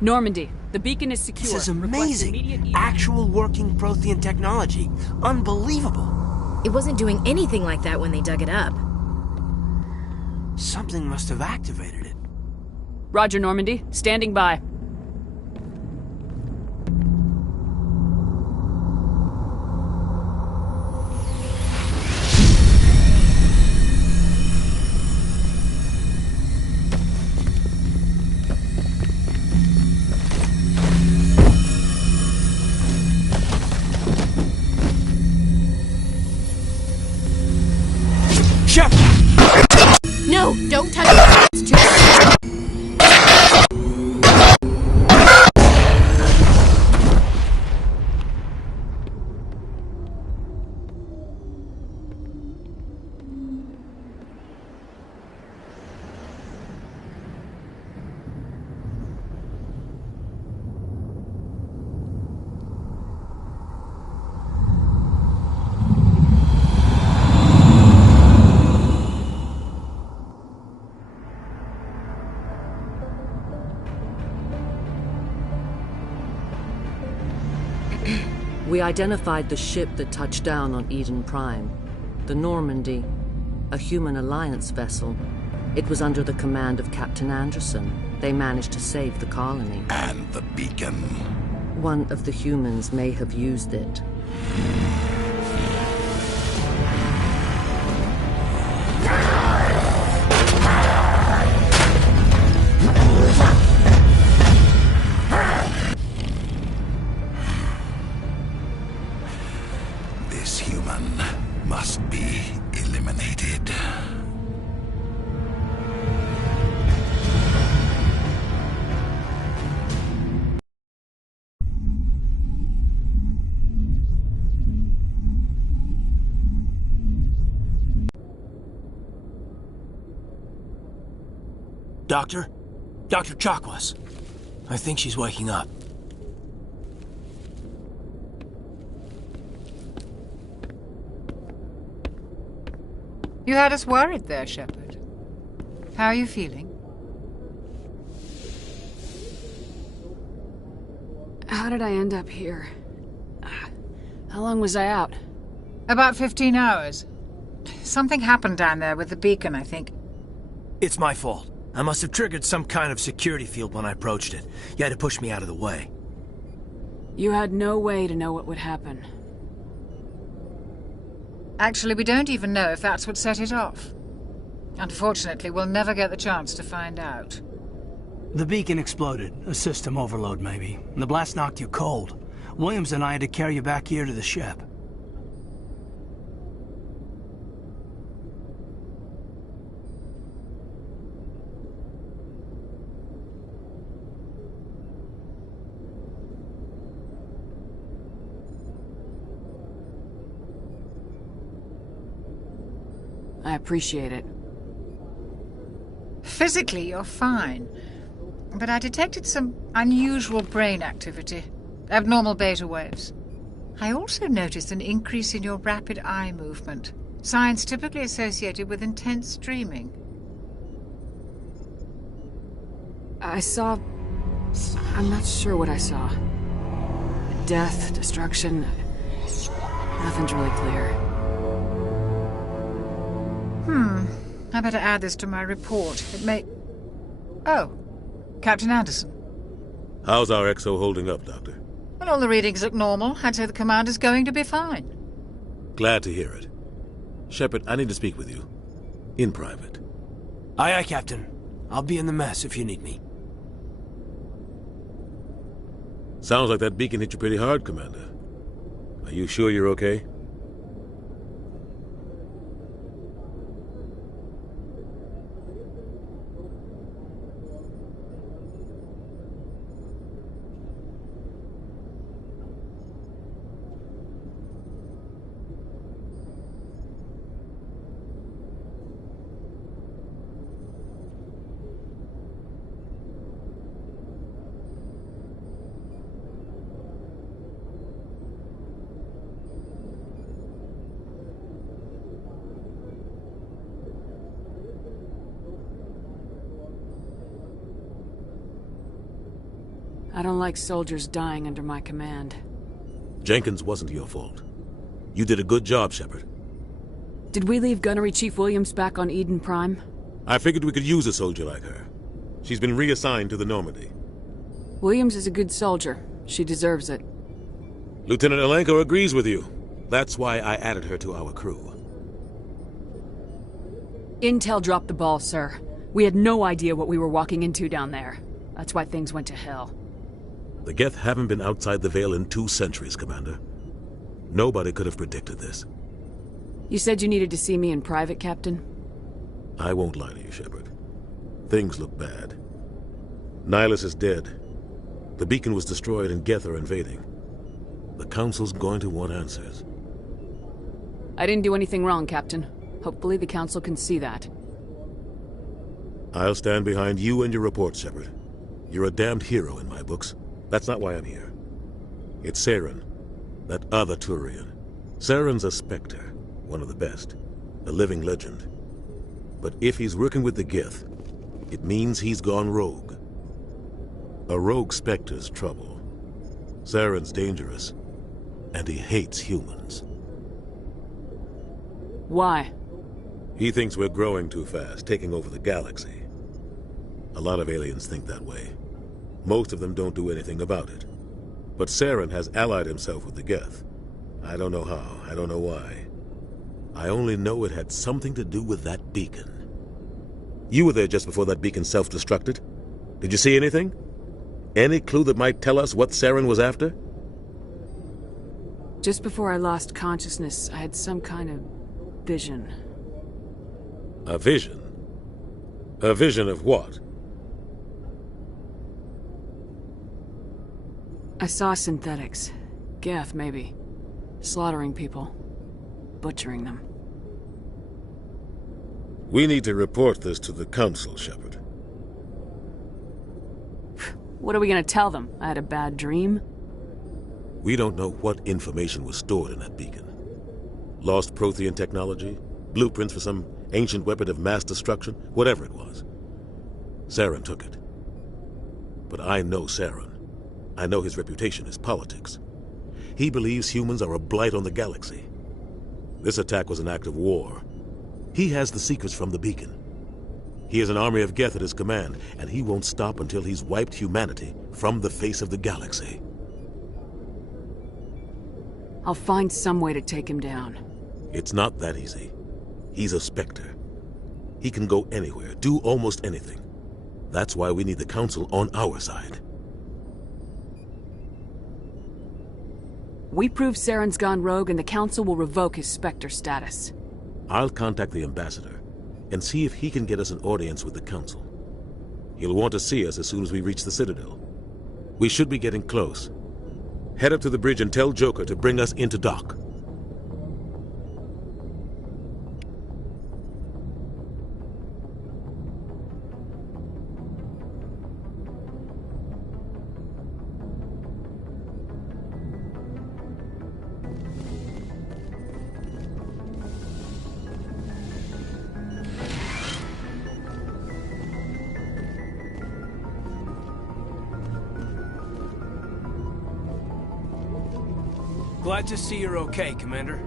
Normandy, the beacon is secure. This is Request amazing. immediate evac. Actual working Prothean technology. Unbelievable. It wasn't doing anything like that when they dug it up. Something must have activated it. Roger, Normandy. Standing by. No, don't touch it. It's too... We identified the ship that touched down on Eden Prime. The Normandy, a human alliance vessel. It was under the command of Captain Anderson. They managed to save the colony. And the beacon. One of the humans may have used it. This human must be eliminated. Doctor? Dr. Chakwas. I think she's waking up. You had us worried there, Shepard. How are you feeling? How did I end up here? How long was I out? About 15 hours. Something happened down there with the beacon, I think. It's my fault. I must have triggered some kind of security field when I approached it. You had to push me out of the way. You had no way to know what would happen. Actually, we don't even know if that's what set it off. Unfortunately, we'll never get the chance to find out. The beacon exploded. A system overload, maybe. The blast knocked you cold. Williams and I had to carry you back here to the ship. I appreciate it. Physically, you're fine. But I detected some unusual brain activity. Abnormal beta waves. I also noticed an increase in your rapid eye movement. Signs typically associated with intense dreaming. I saw... I'm not sure what I saw. Death, destruction... Nothing's really clear. I better add this to my report. It may... Oh, Captain Anderson. How's our XO holding up, Doctor? Well, all the readings look normal. I'd say the commander's going to be fine. Glad to hear it. Shepard, I need to speak with you. In private. Aye, aye, Captain. I'll be in the mess if you need me. Sounds like that beacon hit you pretty hard, Commander. Are you sure you're okay? I don't like soldiers dying under my command. Jenkins wasn't your fault. You did a good job, Shepard. Did we leave Gunnery Chief Williams back on Eden Prime? I figured we could use a soldier like her. She's been reassigned to the Normandy. Williams is a good soldier. She deserves it. Lieutenant Alenko agrees with you. That's why I added her to our crew. Intel dropped the ball, sir. We had no idea what we were walking into down there. That's why things went to hell. The Geth haven't been outside the Veil in 2 centuries, Commander. Nobody could have predicted this. You said you needed to see me in private, Captain? I won't lie to you, Shepard. Things look bad. Nihilus is dead. The beacon was destroyed and Geth are invading. The Council's going to want answers. I didn't do anything wrong, Captain. Hopefully the Council can see that. I'll stand behind you and your report, Shepard. You're a damned hero in my books. That's not why I'm here. It's Saren, that other Turian. Saren's a Spectre, one of the best, a living legend. But if he's working with the Geth, it means he's gone rogue. A rogue Spectre's trouble. Saren's dangerous, and he hates humans. Why? He thinks we're growing too fast, taking over the galaxy. A lot of aliens think that way. Most of them don't do anything about it. But Saren has allied himself with the Geth. I don't know how, I don't know why. I only know it had something to do with that beacon. You were there just before that beacon self-destructed. Did you see anything? Any clue that might tell us what Saren was after? Just before I lost consciousness, I had some kind of vision. A vision? A vision of what? I saw synthetics. Geth, maybe. Slaughtering people. Butchering them. We need to report this to the Council, Shepard. What are we gonna tell them? I had a bad dream? We don't know what information was stored in that beacon. Lost Prothean technology? Blueprints for some ancient weapon of mass destruction? Whatever it was. Saren took it. But I know Saren. I know his reputation is politics. He believes humans are a blight on the galaxy. This attack was an act of war. He has the secrets from the beacon. He has an army of Geth at his command, and he won't stop until he's wiped humanity from the face of the galaxy. I'll find some way to take him down. It's not that easy. He's a Spectre. He can go anywhere, do almost anything. That's why we need the Council on our side. We prove Saren's gone rogue and the Council will revoke his Spectre status. I'll contact the Ambassador and see if he can get us an audience with the Council. He'll want to see us as soon as we reach the Citadel. We should be getting close. Head up to the bridge and tell Joker to bring us into dock. Glad to see you're okay, Commander.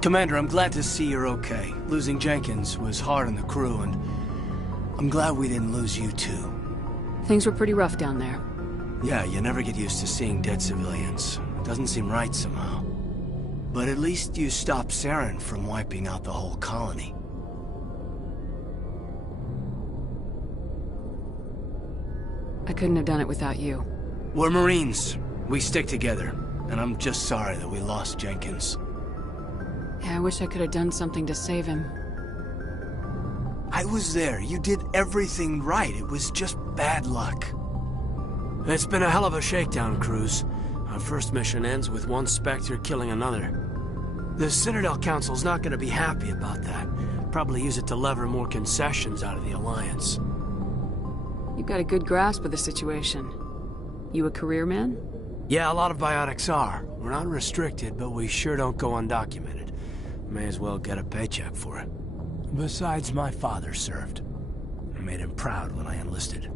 Commander, I'm glad to see you're okay. Losing Jenkins was hard on the crew, and I'm glad we didn't lose you too. Things were pretty rough down there. Yeah, you never get used to seeing dead civilians. It doesn't seem right somehow. But at least you stopped Saren from wiping out the whole colony. I couldn't have done it without you. We're Marines. We stick together. And I'm just sorry that we lost Jenkins. Yeah, I wish I could have done something to save him. I was there. You did everything right. It was just bad luck. It's been a hell of a shakedown, Cruz. Our first mission ends with one Spectre killing another. The Citadel Council's not going to be happy about that. Probably use it to lever more concessions out of the Alliance. You've got a good grasp of the situation. You a career man? Yeah, a lot of biotics are. We're not restricted, but we sure don't go undocumented. May as well get a paycheck for it. Besides, my father served. I made him proud when I enlisted.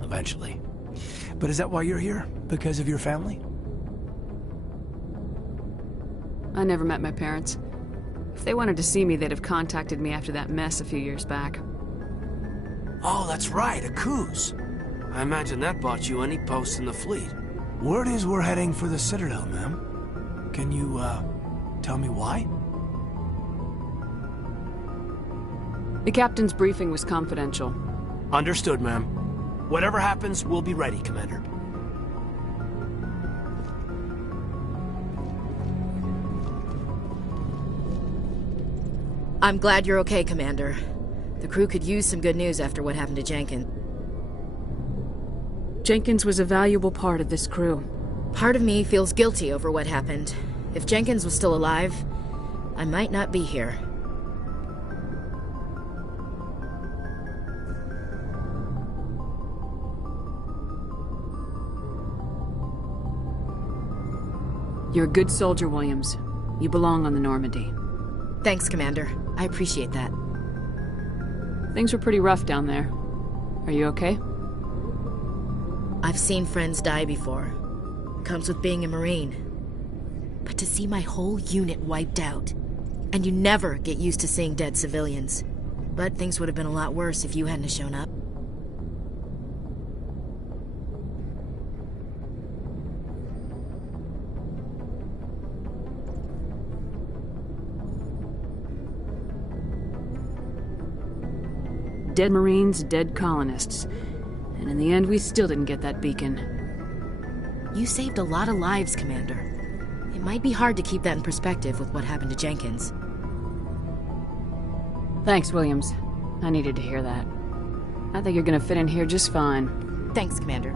Eventually. But is that why you're here? Because of your family? I never met my parents. If they wanted to see me, they'd have contacted me after that mess a few years back. Oh, that's right, a cruise. I imagine that bought you any post in the fleet. Word is we're heading for the Citadel, ma'am. Can you, tell me why? The captain's briefing was confidential. Understood, ma'am. Whatever happens, we'll be ready, Commander. I'm glad you're okay, Commander. The crew could use some good news after what happened to Jenkins. Jenkins was a valuable part of this crew. Part of me feels guilty over what happened. If Jenkins was still alive, I might not be here. You're a good soldier, Williams. You belong on the Normandy. Thanks, Commander. I appreciate that. Things were pretty rough down there. Are you okay? I've seen friends die before. Comes with being a Marine. But to see my whole unit wiped out, and you never get used to seeing dead civilians. But things would have been a lot worse if you hadn't shown up. Dead Marines, dead colonists. And in the end, we still didn't get that beacon. You saved a lot of lives, Commander. It might be hard to keep that in perspective with what happened to Jenkins. Thanks, Williams. I needed to hear that. I think you're gonna fit in here just fine. Thanks, Commander.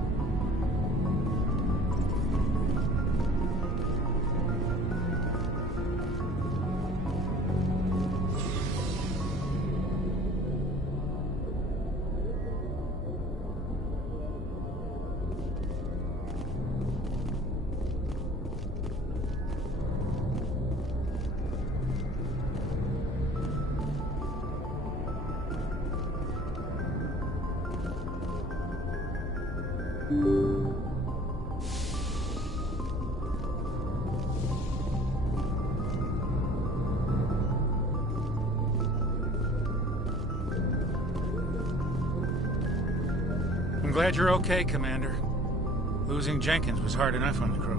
I'm glad you're okay, Commander. Losing Jenkins was hard enough on the crew.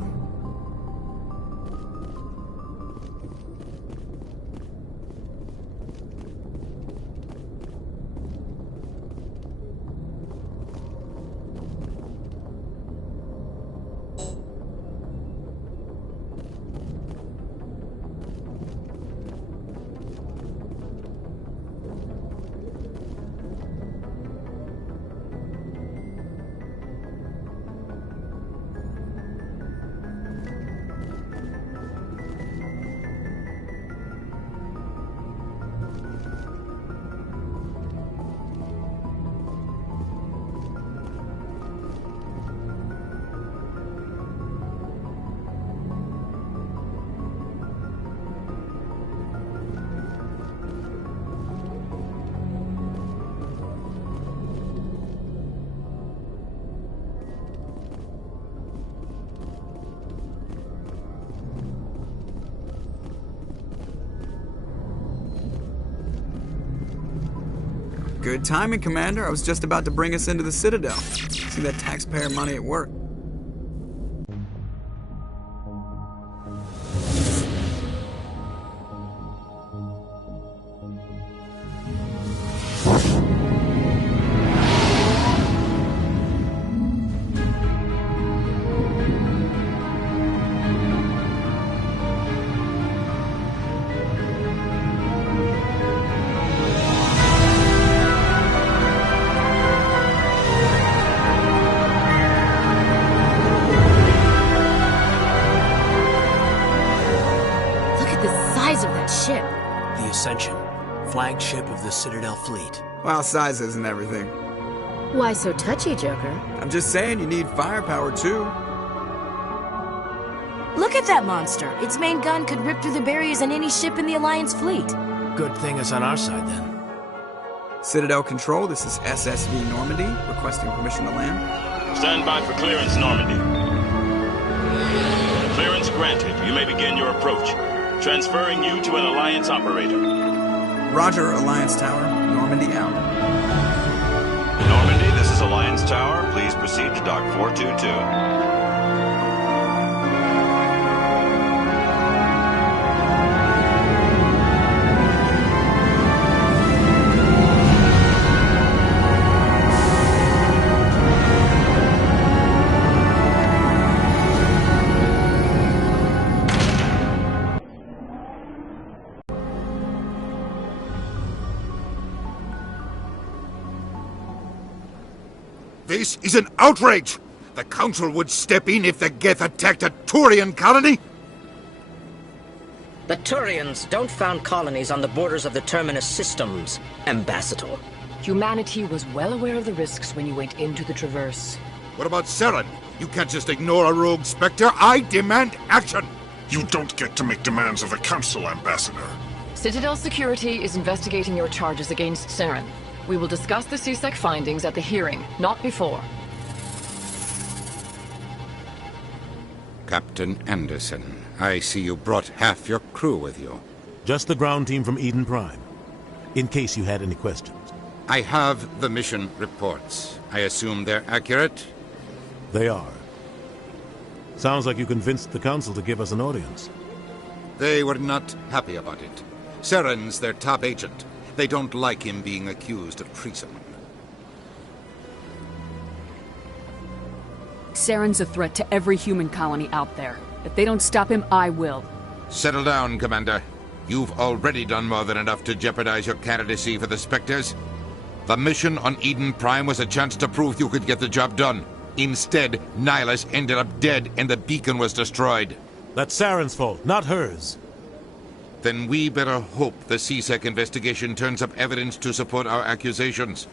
Good timing, Commander. I was just about to bring us into the Citadel. See that taxpayer money at work. Flagship of the Citadel fleet. Well, size isn't everything. Why so touchy, Joker? I'm just saying you need firepower, too. Look at that monster. Its main gun could rip through the barriers in any ship in the Alliance fleet. Good thing it's on our side, then. Citadel Control, this is SSV Normandy, requesting permission to land. Stand by for clearance, Normandy. Clearance granted. You may begin your approach. Transferring you to an Alliance operator. Roger, Alliance Tower. Normandy out. Normandy, this is Alliance Tower. Please proceed to Dock 422. This is an outrage! The Council would step in if the Geth attacked a Turian colony? The Turians don't found colonies on the borders of the Terminus systems, Ambassador. Humanity was well aware of the risks when you went into the Traverse. What about Saren? You can't just ignore a rogue Spectre. I demand action! You don't get to make demands of the Council, Ambassador. Citadel Security is investigating your charges against Saren. We will discuss the CSEC findings at the hearing, not before. Captain Anderson, I see you brought half your crew with you. Just the ground team from Eden Prime, in case you had any questions. I have the mission reports. I assume they're accurate? They are. Sounds like you convinced the Council to give us an audience. They were not happy about it. Saren's their top agent. They don't like him being accused of treason. Saren's a threat to every human colony out there. If they don't stop him, I will. Settle down, Commander. You've already done more than enough to jeopardize your candidacy for the Spectres. The mission on Eden Prime was a chance to prove you could get the job done. Instead, Nihilus ended up dead and the beacon was destroyed. That's Saren's fault, not hers. Then we better hope the CSEC investigation turns up evidence to support our accusations.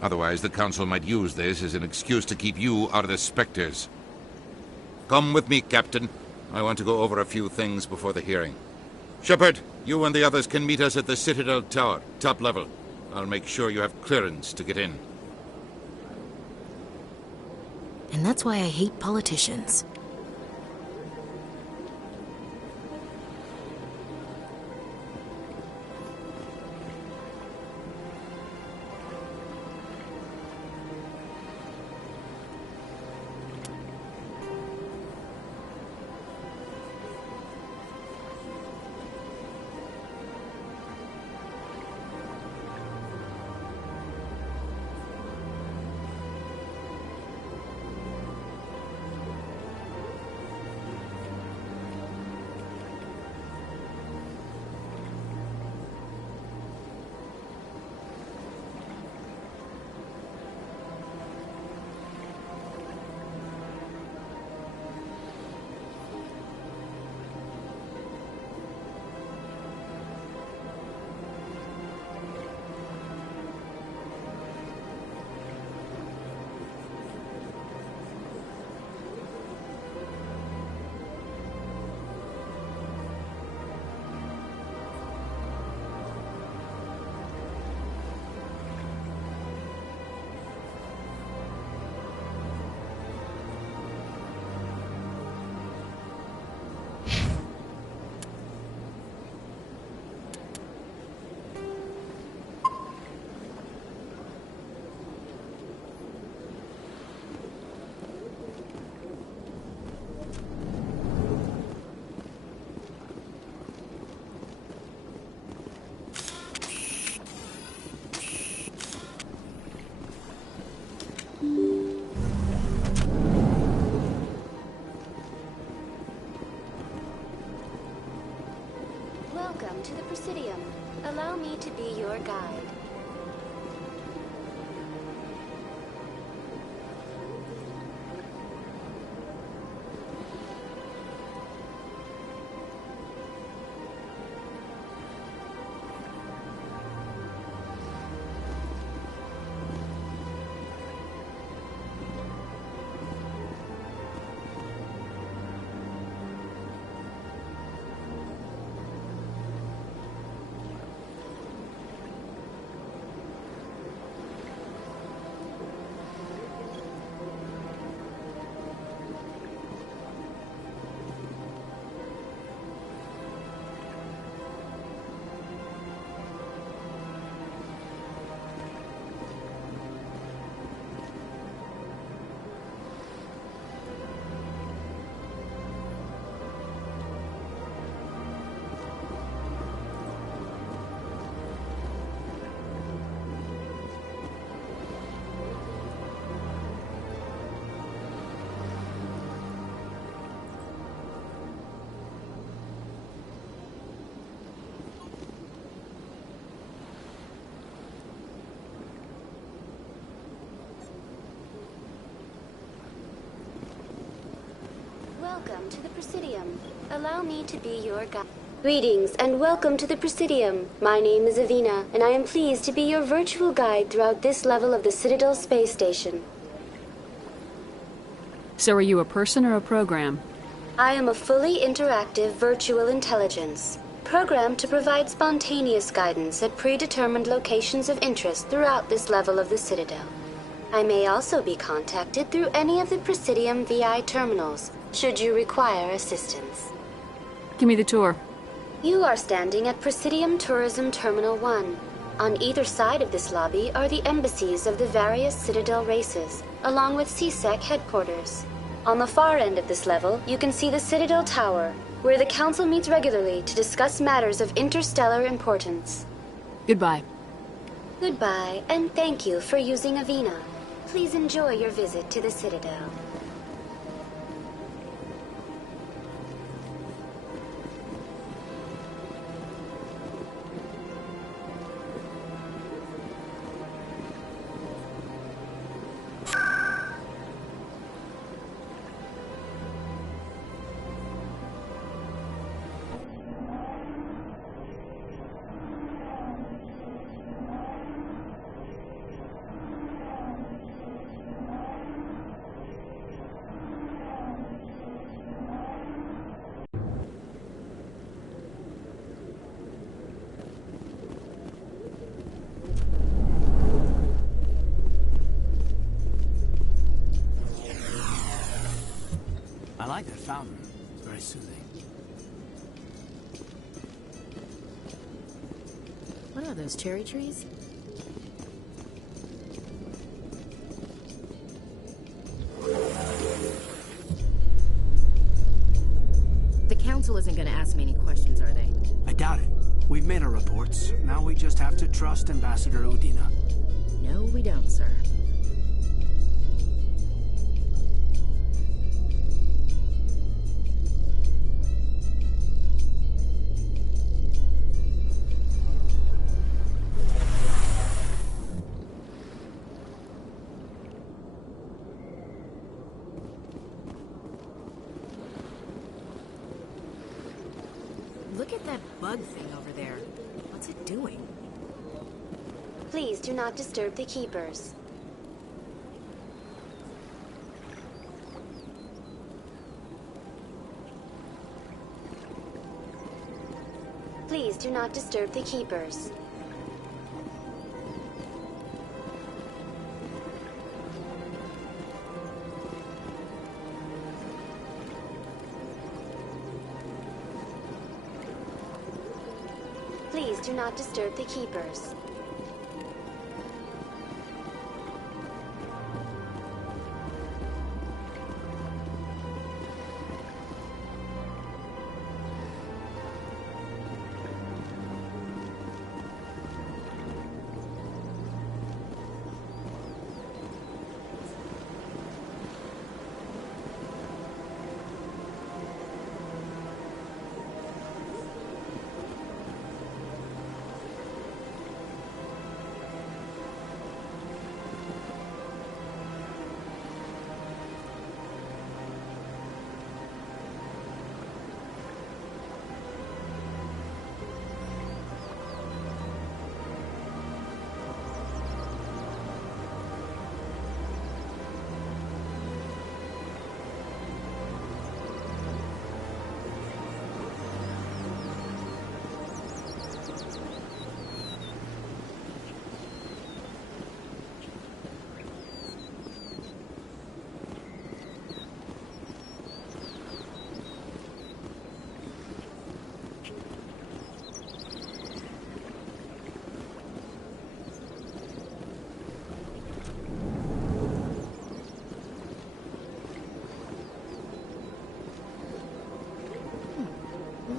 Otherwise, the Council might use this as an excuse to keep you out of the Spectres. Come with me, Captain. I want to go over a few things before the hearing. Shepard, you and the others can meet us at the Citadel Tower, top level. I'll make sure you have clearance to get in. And that's why I hate politicians. Welcome to the Presidium. Allow me to be your guide. Welcome to the Presidium. Allow me to be your guide. Greetings and welcome to the Presidium. My name is Avina, and I am pleased to be your virtual guide throughout this level of the Citadel space station. So are you a person or a program? I am a fully interactive virtual intelligence, programmed to provide spontaneous guidance at predetermined locations of interest throughout this level of the Citadel. I may also be contacted through any of the Presidium VI terminals, should you require assistance. Give me the tour. You are standing at Presidium Tourism Terminal 1. On either side of this lobby are the embassies of the various Citadel races, along with CSEC headquarters. On the far end of this level, you can see the Citadel Tower, where the Council meets regularly to discuss matters of interstellar importance. Goodbye. Goodbye, and thank you for using Avina. Please enjoy your visit to the Citadel. I like that fountain. It's very soothing. What are those, cherry trees? The Council isn't gonna ask me any questions, are they? I doubt it. We've made our reports. Now we just have to trust Ambassador Udina. No, we don't, sir. Look at that bug thing over there. What's it doing? Please do not disturb the Keepers. Please do not disturb the Keepers. Please do not disturb the Keepers.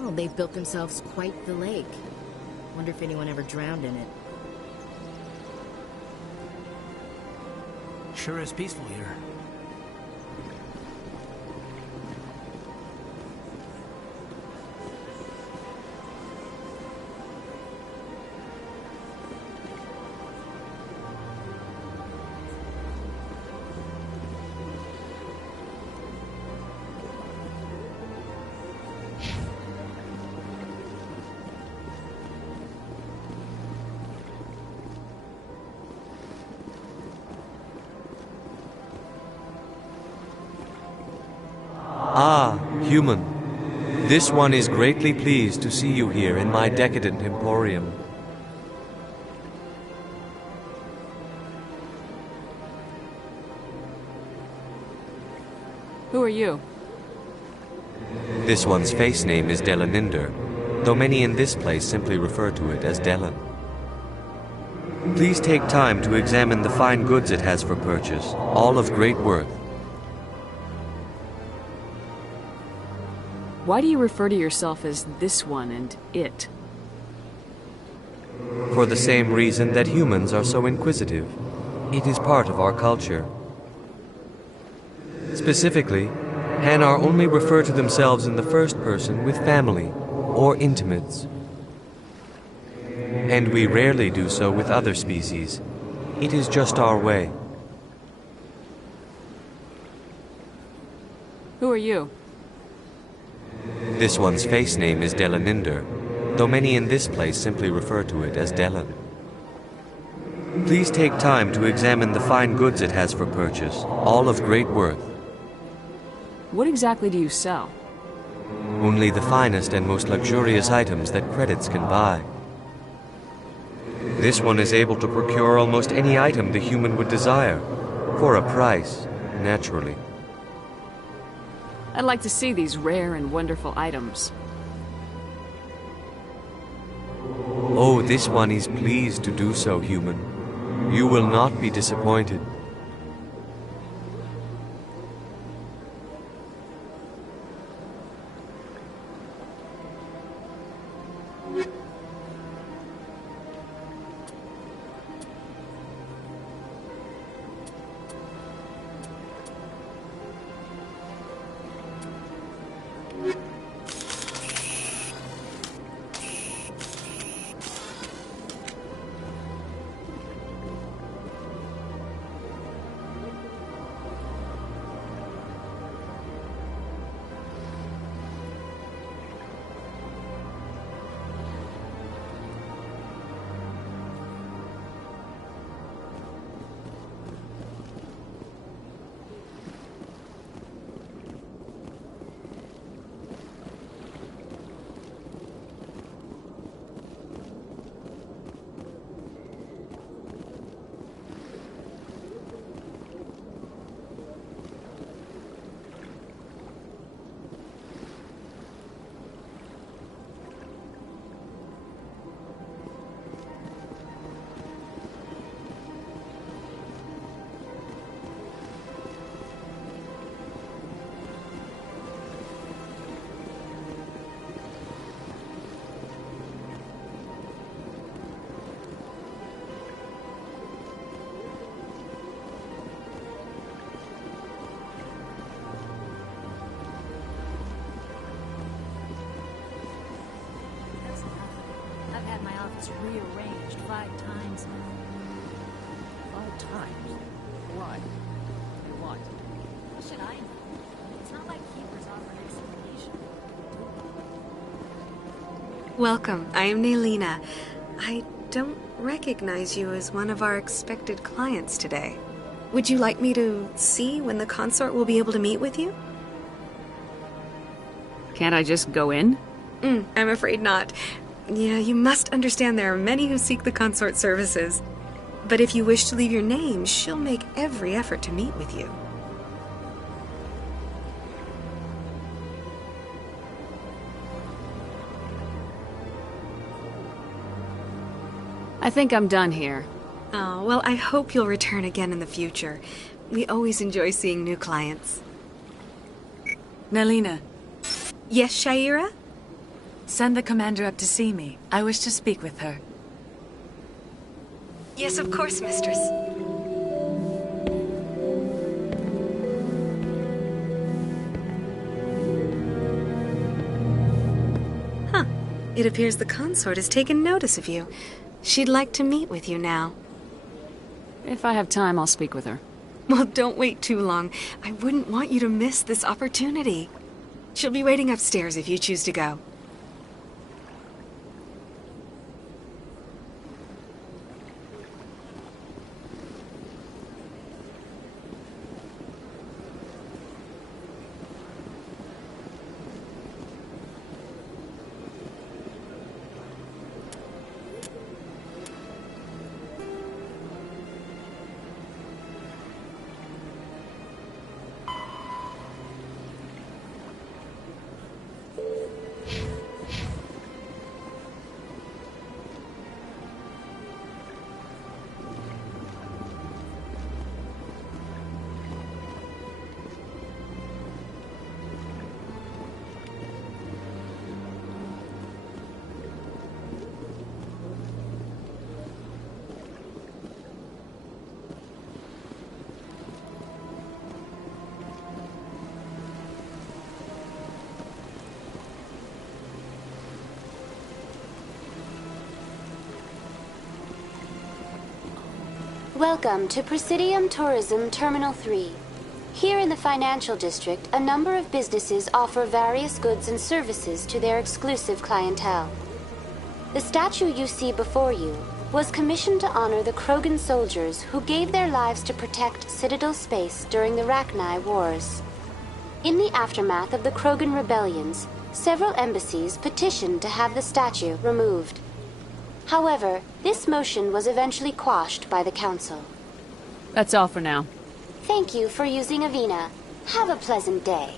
Well, they've built themselves quite the lake. Wonder if anyone ever drowned in it. Sure is peaceful here. Ah, human. This one is greatly pleased to see you here in my decadent emporium. Who are you? This one's face name is Delaninder, though many in this place simply refer to it as Delan. Please take time to examine the fine goods it has for purchase, all of great worth. Why do you refer to yourself as this one and it? For the same reason that humans are so inquisitive. It is part of our culture. Specifically, Hanar only refer to themselves in the first person with family or intimates. And we rarely do so with other species. It is just our way. Who are you? This one's face name is Delaninder, though many in this place simply refer to it as Delan. Please take time to examine the fine goods it has for purchase, all of great worth. What exactly do you sell? Only the finest and most luxurious items that credits can buy. This one is able to procure almost any item the human would desire, for a price, naturally. I'd like to see these rare and wonderful items. Oh, this one is pleased to do so, human. You will not be disappointed. Rearranged 5 times now. 5 times? Why? What? How should I know? It's not like keepers offer an explanation. Welcome, I am Naylina. I don't recognize you as one of our expected clients today. Would you like me to see when the consort will be able to meet with you? Can't I just go in? I'm afraid not. Yeah, you must understand there are many who seek the consort services. But if you wish to leave your name, she'll make every effort to meet with you. I think I'm done here. Oh, well, I hope you'll return again in the future. We always enjoy seeing new clients. Naylina. Yes, Shaira? Send the commander up to see me. I wish to speak with her. Yes, of course, mistress. Huh. It appears the consort has taken notice of you. She'd like to meet with you now. If I have time, I'll speak with her. Well, don't wait too long. I wouldn't want you to miss this opportunity. She'll be waiting upstairs if you choose to go. Welcome to Presidium Tourism Terminal 3. Here in the financial district, a number of businesses offer various goods and services to their exclusive clientele. The statue you see before you was commissioned to honor the Krogan soldiers who gave their lives to protect Citadel space during the Rachni Wars. In the aftermath of the Krogan rebellions, several embassies petitioned to have the statue removed. However, this motion was eventually quashed by the Council. That's all for now. Thank you for using Avina. Have a pleasant day.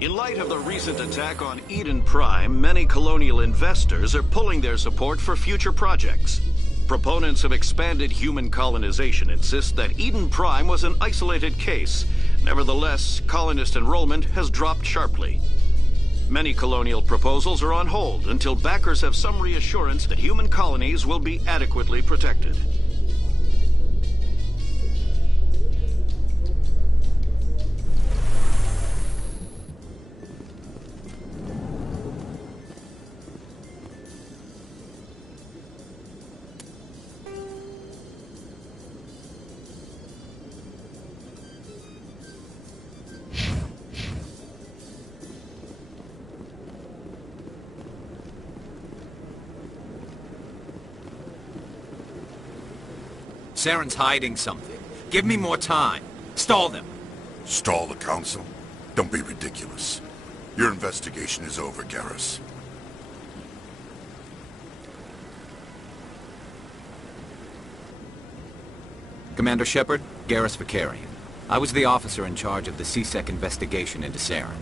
In light of the recent attack on Eden Prime, many colonial investors are pulling their support for future projects. Proponents of expanded human colonization insist that Eden Prime was an isolated case. Nevertheless, colonist enrollment has dropped sharply. Many colonial proposals are on hold until backers have some reassurance that human colonies will be adequately protected. Saren's hiding something. Give me more time. Stall them. Stall the Council? Don't be ridiculous. Your investigation is over, Garrus. Commander Shepard, Garrus Vicarian. I was the officer in charge of the CSEC investigation into Saren.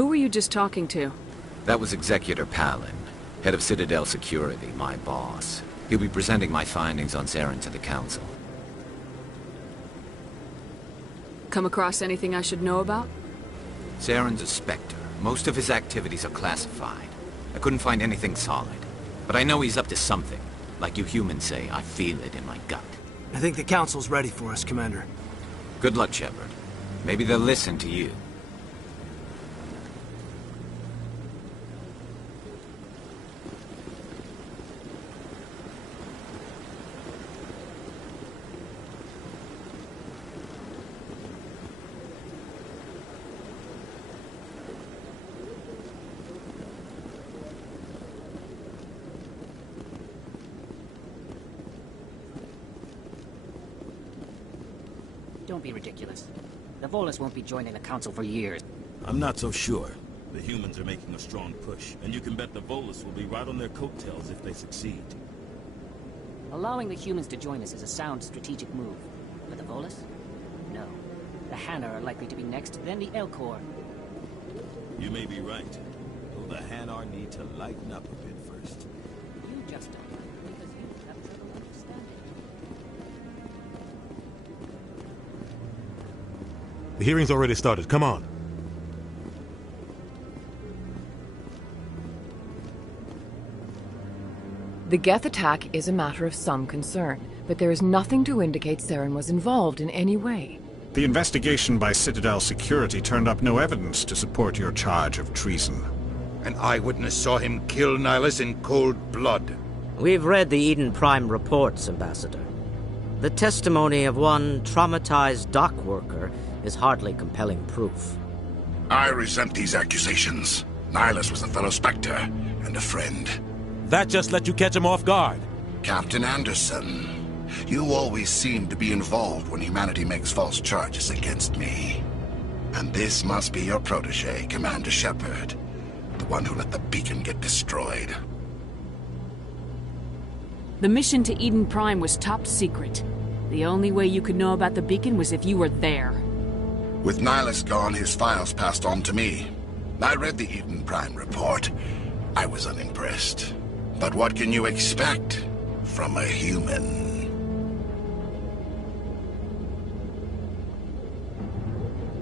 Who were you just talking to? That was Executor Palin, head of Citadel Security, my boss. He'll be presenting my findings on Saren to the Council. Come across anything I should know about? Saren's a Spectre. Most of his activities are classified. I couldn't find anything solid. But I know he's up to something. Like you humans say, I feel it in my gut. I think the Council's ready for us, Commander. Good luck, Shepard. Maybe they'll listen to you. Don't be ridiculous. The Volus won't be joining the Council for years. I'm not so sure. The humans are making a strong push, and you can bet the Volus will be right on their coattails if they succeed. Allowing the humans to join us is a sound strategic move. But the Volus? No. The Hanna are likely to be next, then the Elcor. You may be right. Though the Hanar need to lighten up a bit first. You just don't. Because you have trouble understanding. The hearing's already started. Come on. The Geth attack is a matter of some concern, but there is nothing to indicate Saren was involved in any way. The investigation by Citadel Security turned up no evidence to support your charge of treason. An eyewitness saw him kill Nihilus in cold blood. We've read the Eden Prime reports, Ambassador. The testimony of one traumatized dock worker is hardly compelling proof. I resent these accusations. Nihilus was a fellow Spectre and a friend. That just let you catch him off guard. Captain Anderson, you always seem to be involved when humanity makes false charges against me. And this must be your protege, Commander Shepard. The one who let the beacon get destroyed. The mission to Eden Prime was top secret. The only way you could know about the beacon was if you were there. With Nihilus gone, his files passed on to me. I read the Eden Prime report. I was unimpressed. But what can you expect from a human?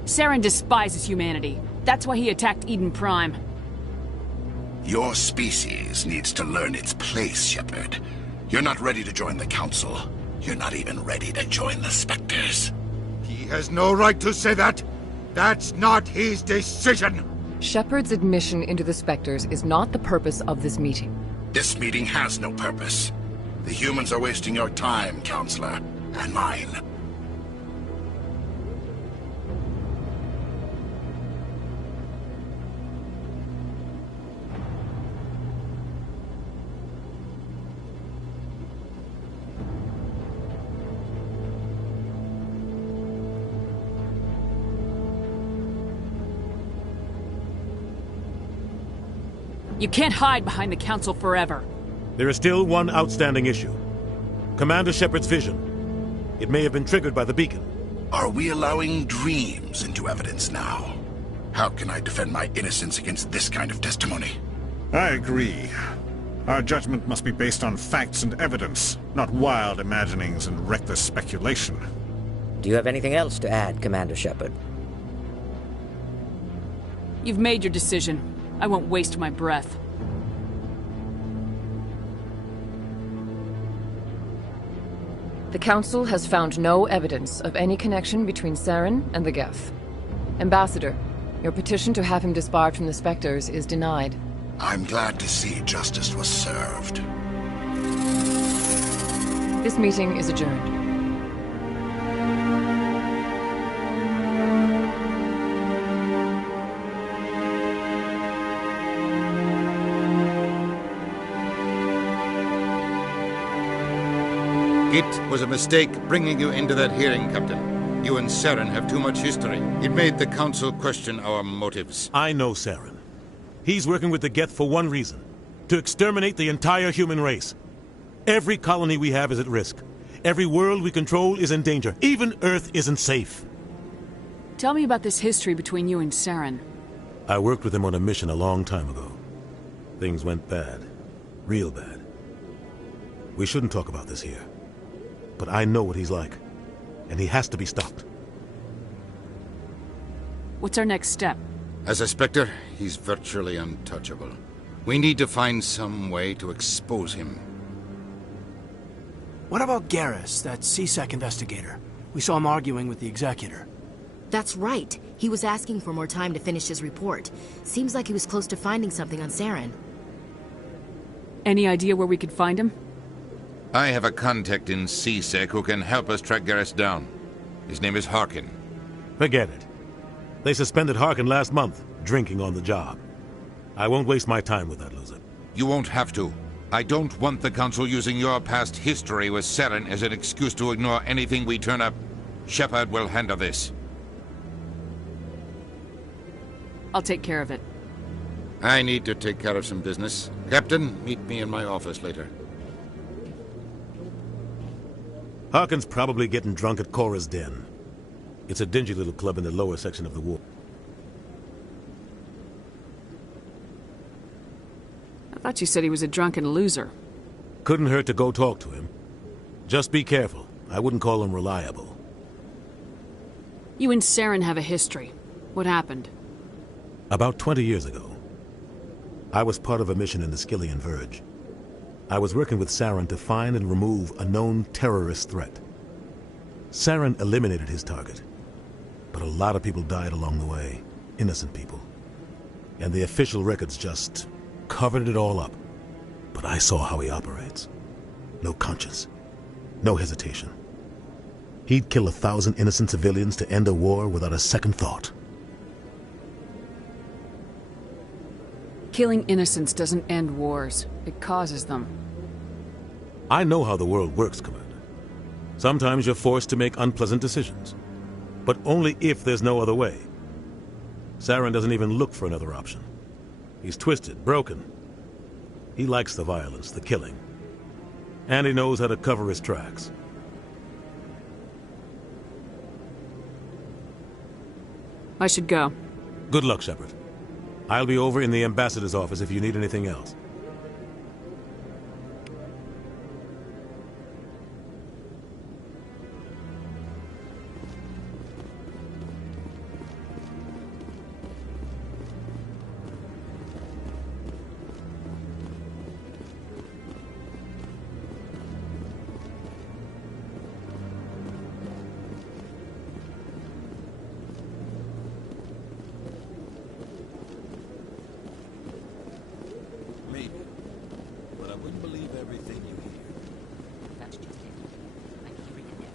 Saren despises humanity. That's why he attacked Eden Prime. Your species needs to learn its place, Shepard. You're not ready to join the Council. You're not even ready to join the Spectres. He has no right to say that. That's not his decision. Shepard's admission into the Spectres is not the purpose of this meeting. This meeting has no purpose. The humans are wasting your time, Counselor, and mine. You can't hide behind the Council forever. There is still one outstanding issue. Commander Shepard's vision. It may have been triggered by the beacon. Are we allowing dreams into evidence now? How can I defend my innocence against this kind of testimony? I agree. Our judgment must be based on facts and evidence, not wild imaginings and reckless speculation. Do you have anything else to add, Commander Shepard? You've made your decision. I won't waste my breath. The Council has found no evidence of any connection between Saren and the Geth. Ambassador, your petition to have him disbarred from the Spectres is denied. I'm glad to see justice was served. This meeting is adjourned. It was a mistake bringing you into that hearing, Captain. You and Saren have too much history. It made the Council question our motives. I know Saren. He's working with the Geth for one reason. To exterminate the entire human race. Every colony we have is at risk. Every world we control is in danger. Even Earth isn't safe. Tell me about this history between you and Saren. I worked with him on a mission a long time ago. Things went bad. Real bad. We shouldn't talk about this here. But I know what he's like. And he has to be stopped. What's our next step? As a Spectre, he's virtually untouchable. We need to find some way to expose him. What about Garrus, that CSEC investigator? We saw him arguing with the Executor. That's right. He was asking for more time to finish his report. Seems like he was close to finding something on Saren. Any idea where we could find him? I have a contact in CSEC who can help us track Garrus down. His name is Harkin. Forget it. They suspended Harkin last month, drinking on the job. I won't waste my time with that loser. You won't have to. I don't want the Council using your past history with Saren as an excuse to ignore anything we turn up. Shepard will handle this. I'll take care of it. I need to take care of some business. Captain, meet me in my office later. Harkin's probably getting drunk at Cora's Den. It's a dingy little club in the lower section of the ward. I thought you said he was a drunken loser. Couldn't hurt to go talk to him. Just be careful. I wouldn't call him reliable. You and Saren have a history. What happened? About 20 years ago, I was part of a mission in the Skillian Verge. I was working with Saren to find and remove a known terrorist threat. Saren eliminated his target, but a lot of people died along the way, innocent people. And the official records just covered it all up. But I saw how he operates. No conscience, no hesitation. He'd kill 1,000 innocent civilians to end a war without a second thought. Killing innocents doesn't end wars. It causes them. I know how the world works, Commander. Sometimes you're forced to make unpleasant decisions. But only if there's no other way. Saren doesn't even look for another option. He's twisted, broken. He likes the violence, the killing. And he knows how to cover his tracks. I should go. Good luck, Shepard. I'll be over in the ambassador's office if you need anything else. Maybe. But I wouldn't believe everything you hear. That's just it. I'm hearing it everywhere.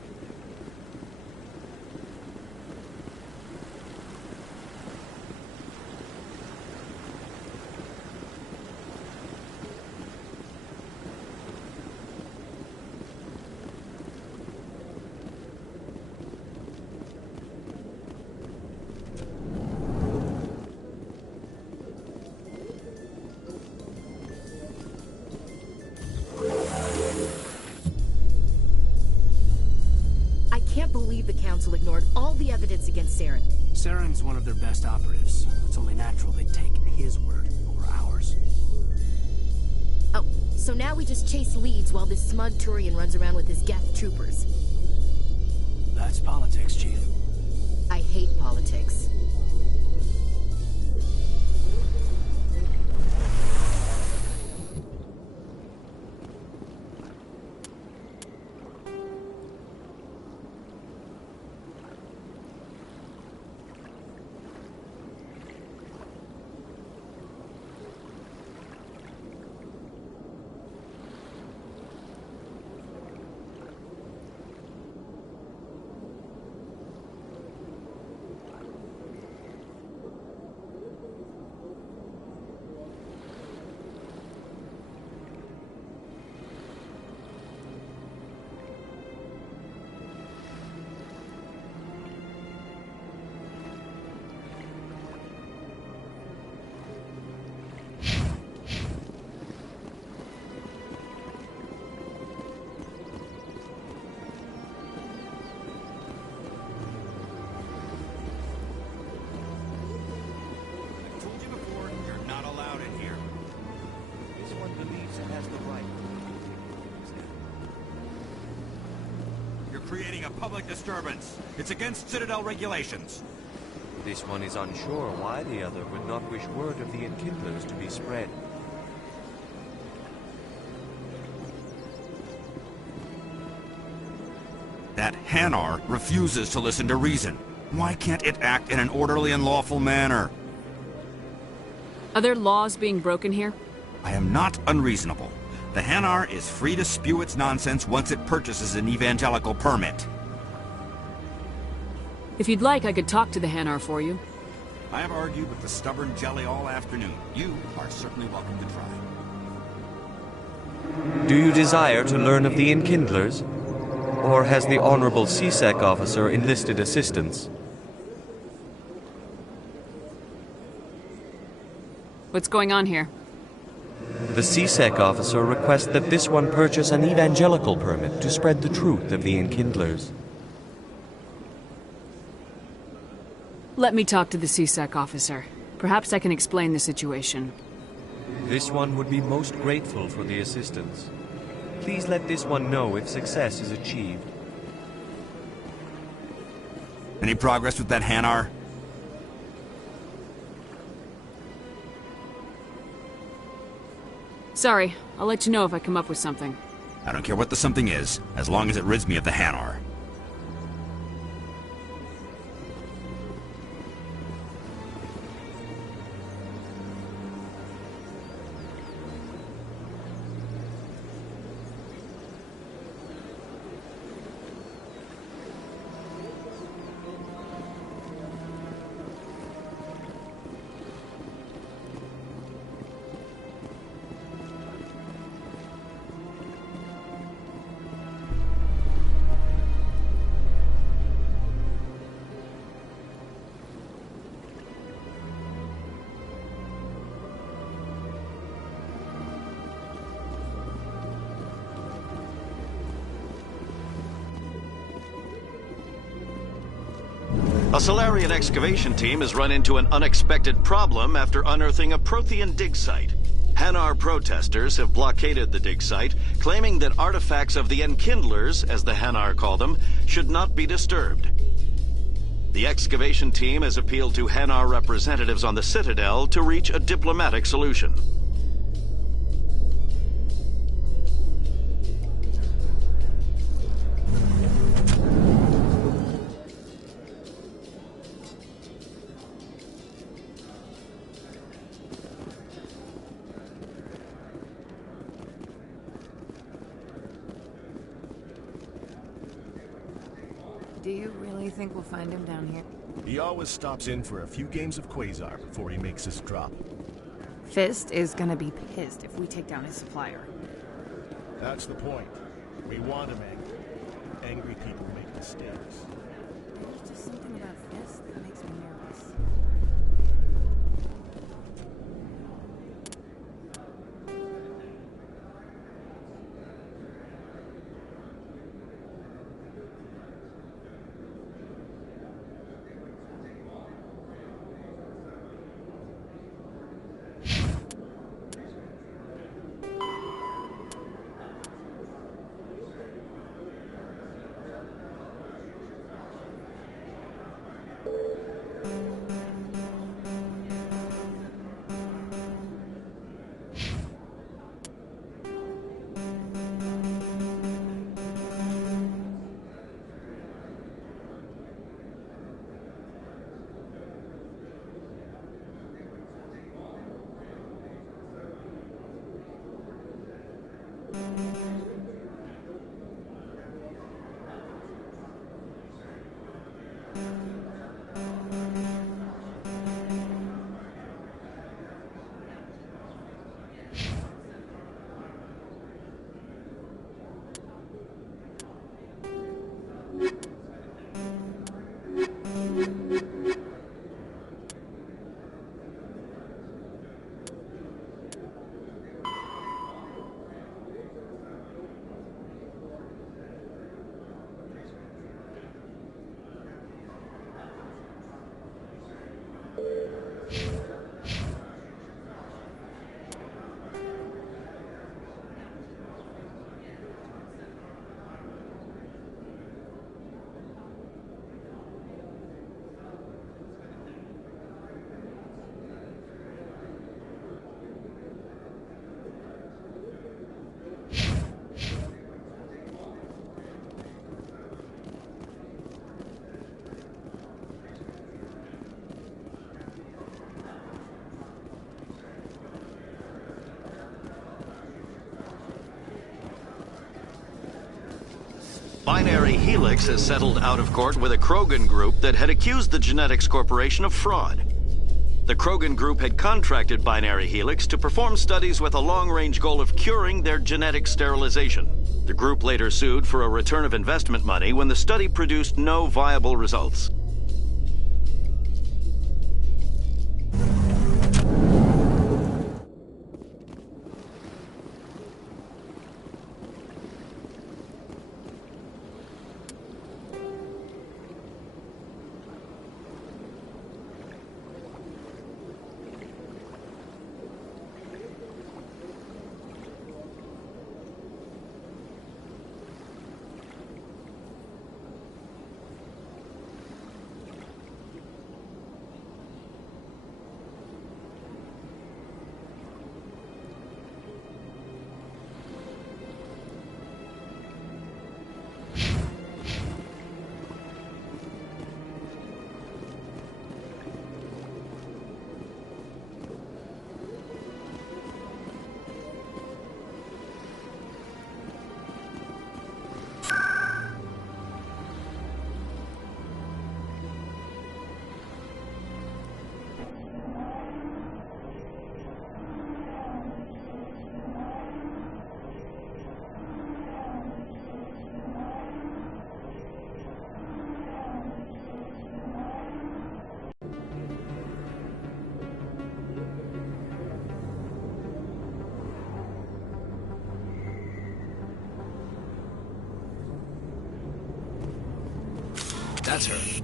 I can't believe the Council ignored all the evidence against Saren. Saren's one of their best operatives. It's only natural they'd take his word over ours. Oh, so now we just chase leads while this smug Turian runs around with his Geth troopers. That's politics, Chief. I hate politics. creating a public disturbance. It's against Citadel regulations. This one is unsure why the other would not wish word of the enkindlers to be spread. That Hanar refuses to listen to reason. Why can't it act in an orderly and lawful manner? Are there laws being broken here? I am not unreasonable. The Hanar is free to spew its nonsense once it purchases an evangelical permit. If you'd like, I could talk to the Hanar for you. I have argued with the stubborn jelly all afternoon. You are certainly welcome to try. Do you desire to learn of the enkindlers? Or has the Honorable CSEC officer enlisted assistance? What's going on here? The CSEC officer requests that this one purchase an evangelical permit to spread the truth of the enkindlers. Let me talk to the CSEC officer. Perhaps I can explain the situation. This one would be most grateful for the assistance. Please let this one know if success is achieved. Any progress with that Hanar? Sorry, I'll let you know if I come up with something. I don't care what the something is, as long as it rids me of the Hanar. A Solarian excavation team has run into an unexpected problem after unearthing a Prothean dig site. Hanar protesters have blockaded the dig site, claiming that artifacts of the Enkindlers, as the Hanar call them, should not be disturbed. The excavation team has appealed to Hanar representatives on the Citadel to reach a diplomatic solution. Do you really think we'll find him down here? He always stops in for a few games of Quasar before he makes his drop. Fist is gonna be pissed if we take down his supplier. That's the point. We want him angry. Angry people make mistakes. There's just something about Fist that makes me nervous. Binary Helix has settled out of court with a Krogan group that had accused the Genetics Corporation of fraud. The Krogan group had contracted Binary Helix to perform studies with a long-range goal of curing their genetic sterilization. The group later sued for a return of investment money when the study produced no viable results. That's her.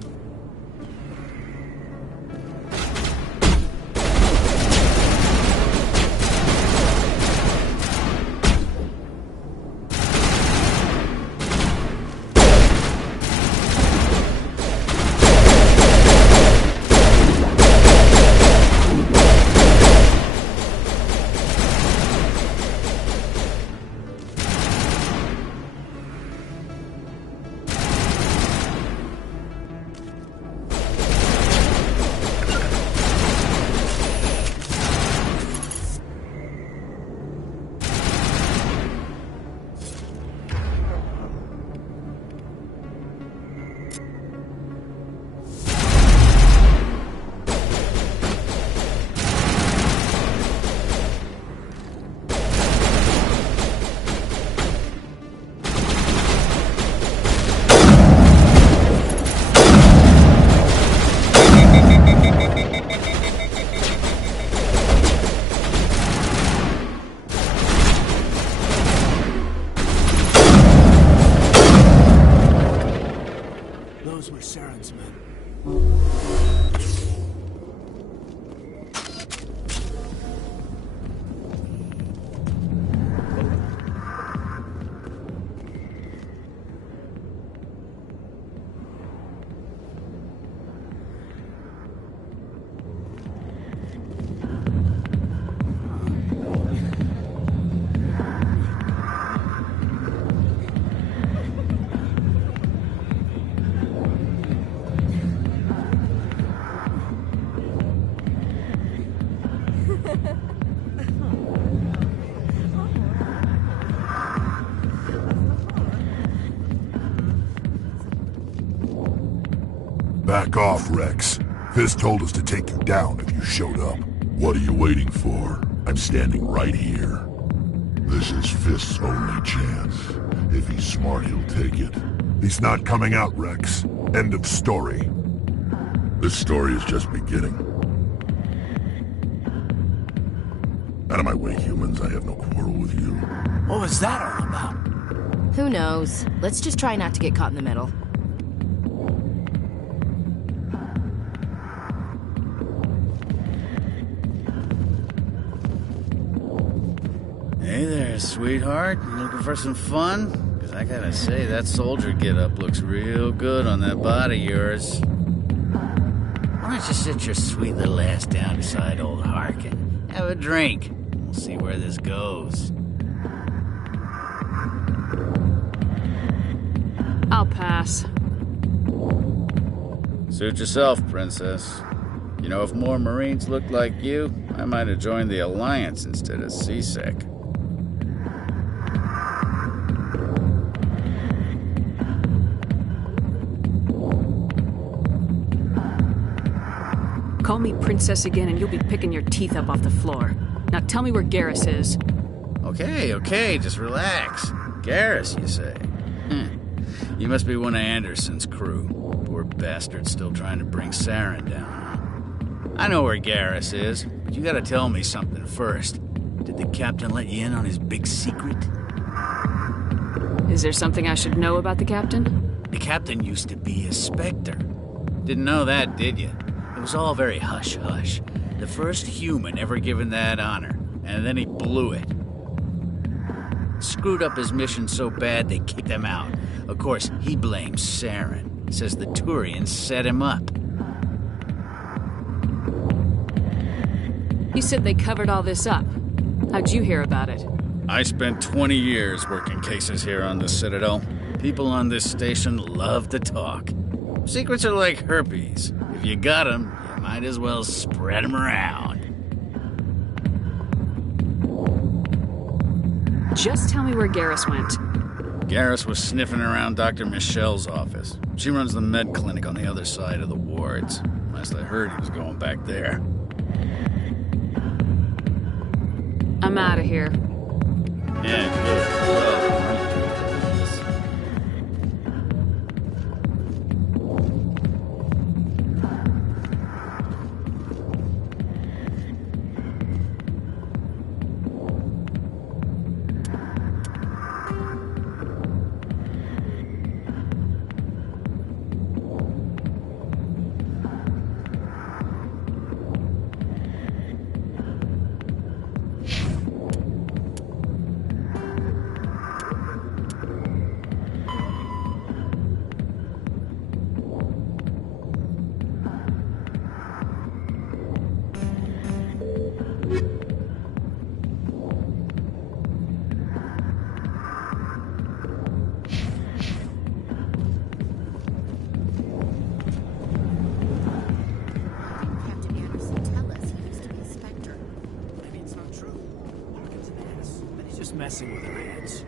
Those were Saren's men. Back off, Rex. Fizz told us to take you down if you showed up. What are you waiting for? I'm standing right here. This is Fizz's only chance. If he's smart, he'll take it. He's not coming out, Rex. End of story. This story is just beginning. Out of my way, humans. I have no quarrel with you. What was that all about? Who knows? Let's just try not to get caught in the middle. Hey there, sweetheart. You looking for some fun? Because I gotta say, that soldier getup looks real good on that body of yours. Why don't you sit your sweet little ass down beside old Harkin? Have a drink. We'll see where this goes. I'll pass. Suit yourself, princess. You know, if more Marines looked like you, I might have joined the Alliance instead of CSEC. Call me princess again and you'll be picking your teeth up off the floor. Now tell me where Garrus is. Okay, just relax. Garrus, you say? You must be one of Anderson's crew. Poor bastard still trying to bring Saren down. I know where Garrus is, but you gotta tell me something first. Did the captain let you in on his big secret? Is there something I should know about the captain? The captain used to be a Spectre. Didn't know that, did you? It was all very hush-hush. The first human ever given that honor, and then he blew it. Screwed up his mission so bad they kicked him out. Of course, he blames Saren. Says the Turians set him up. You said they covered all this up. How'd you hear about it? I spent 20 years working cases here on the Citadel. People on this station love to talk. Secrets are like herpes. If you got them, you might as well spread them around. Just tell me where Garrus went. Garrus was sniffing around Dr. Michelle's office. She runs the med clinic on the other side of the wards. Last I heard, he was going back there. I'm out of here. Yeah, good. Well, messing with her heads.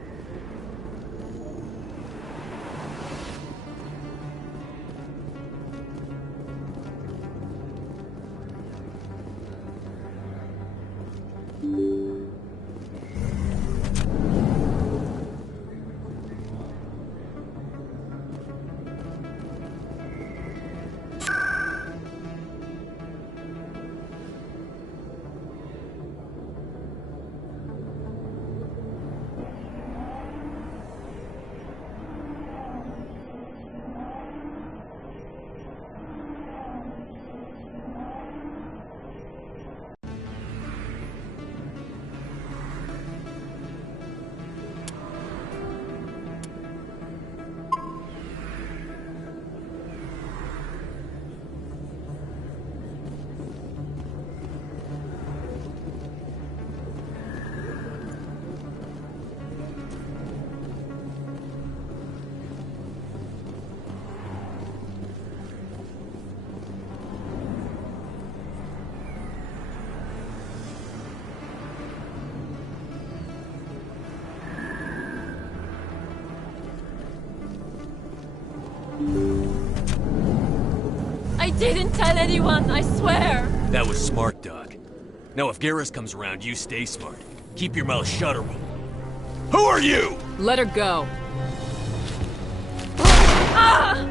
I didn't tell anyone, I swear! That was smart, Doc. Now if Garrus comes around, you stay smart. Keep your mouth shut or we'll... Who are you? Let her go. Ah!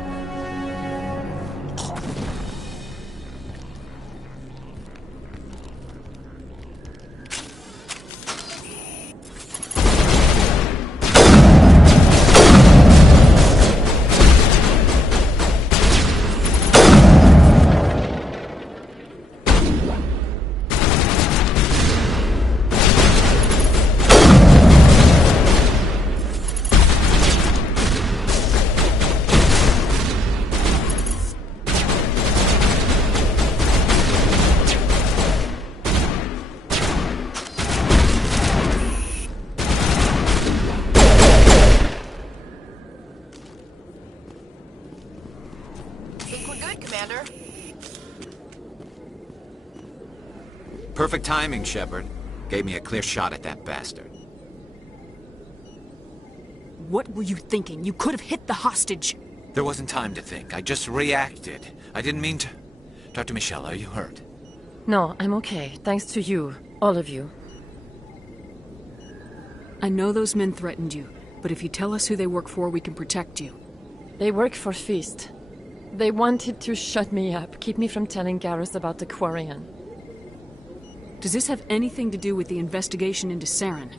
Perfect timing, Shepard. Gave me a clear shot at that bastard. What were you thinking? You could have hit the hostage. There wasn't time to think. I just reacted. I didn't mean to... Dr. Michelle, are you hurt? No, I'm okay. Thanks to you. All of you. I know those men threatened you, but if you tell us who they work for, we can protect you. They work for Feast. They wanted to shut me up, keep me from telling Garrus about the Quarian. Does this have anything to do with the investigation into Saren?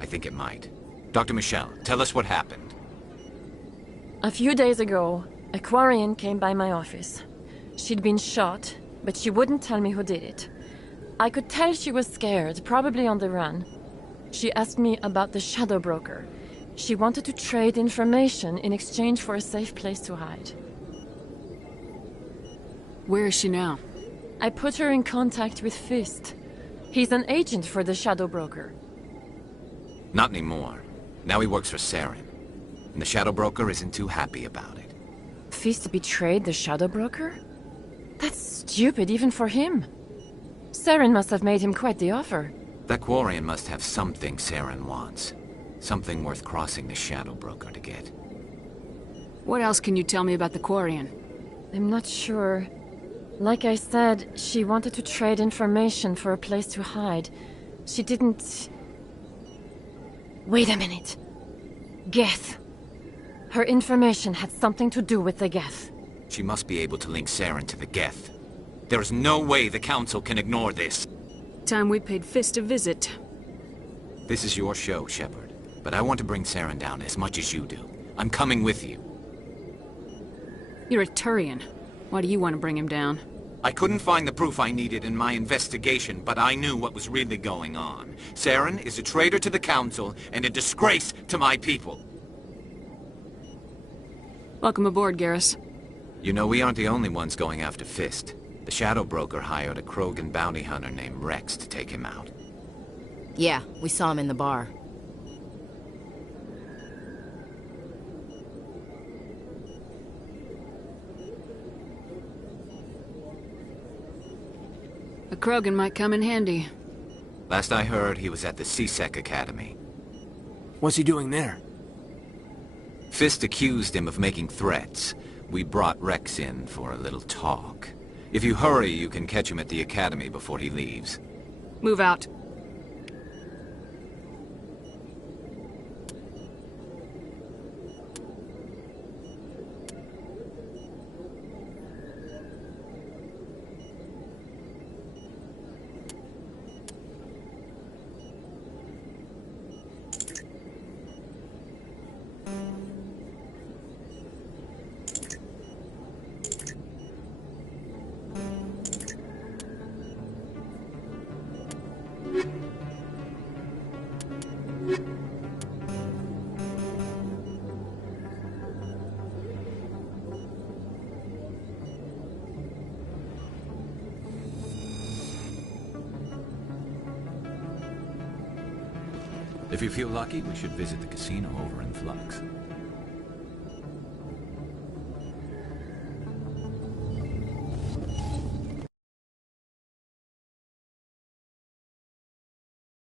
I think it might. Dr. Michelle, tell us what happened. A few days ago, a Quarian came by my office. She'd been shot, but she wouldn't tell me who did it. I could tell she was scared, probably on the run. She asked me about the Shadow Broker. She wanted to trade information in exchange for a safe place to hide. Where is she now? I put her in contact with Fist. He's an agent for the Shadow Broker. Not anymore. Now he works for Saren. And the Shadow Broker isn't too happy about it. Fist betrayed the Shadow Broker? That's stupid even for him. Saren must have made him quite the offer. That Quarian must have something Saren wants. Something worth crossing the Shadow Broker to get. What else can you tell me about the Quarian? I'm not sure. Like I said, she wanted to trade information for a place to hide. She didn't... Wait a minute. Geth. Her information had something to do with the Geth. She must be able to link Saren to the Geth. There is no way the Council can ignore this. Time we paid Fist a visit. This is your show, Shepard. But I want to bring Saren down as much as you do. I'm coming with you. You're a Turian. Why do you want to bring him down? I couldn't find the proof I needed in my investigation, but I knew what was really going on. Saren is a traitor to the Council and a disgrace to my people. Welcome aboard, Garrus. You know, we aren't the only ones going after Fist. The Shadow Broker hired a Krogan bounty hunter named Rex to take him out. Yeah, we saw him in the bar. A Krogan might come in handy. Last I heard, he was at the CSEC Academy. What's he doing there? Fist accused him of making threats. We brought Rex in for a little talk. If you hurry, you can catch him at the Academy before he leaves. Move out. If you feel lucky, we should visit the casino over in Flux.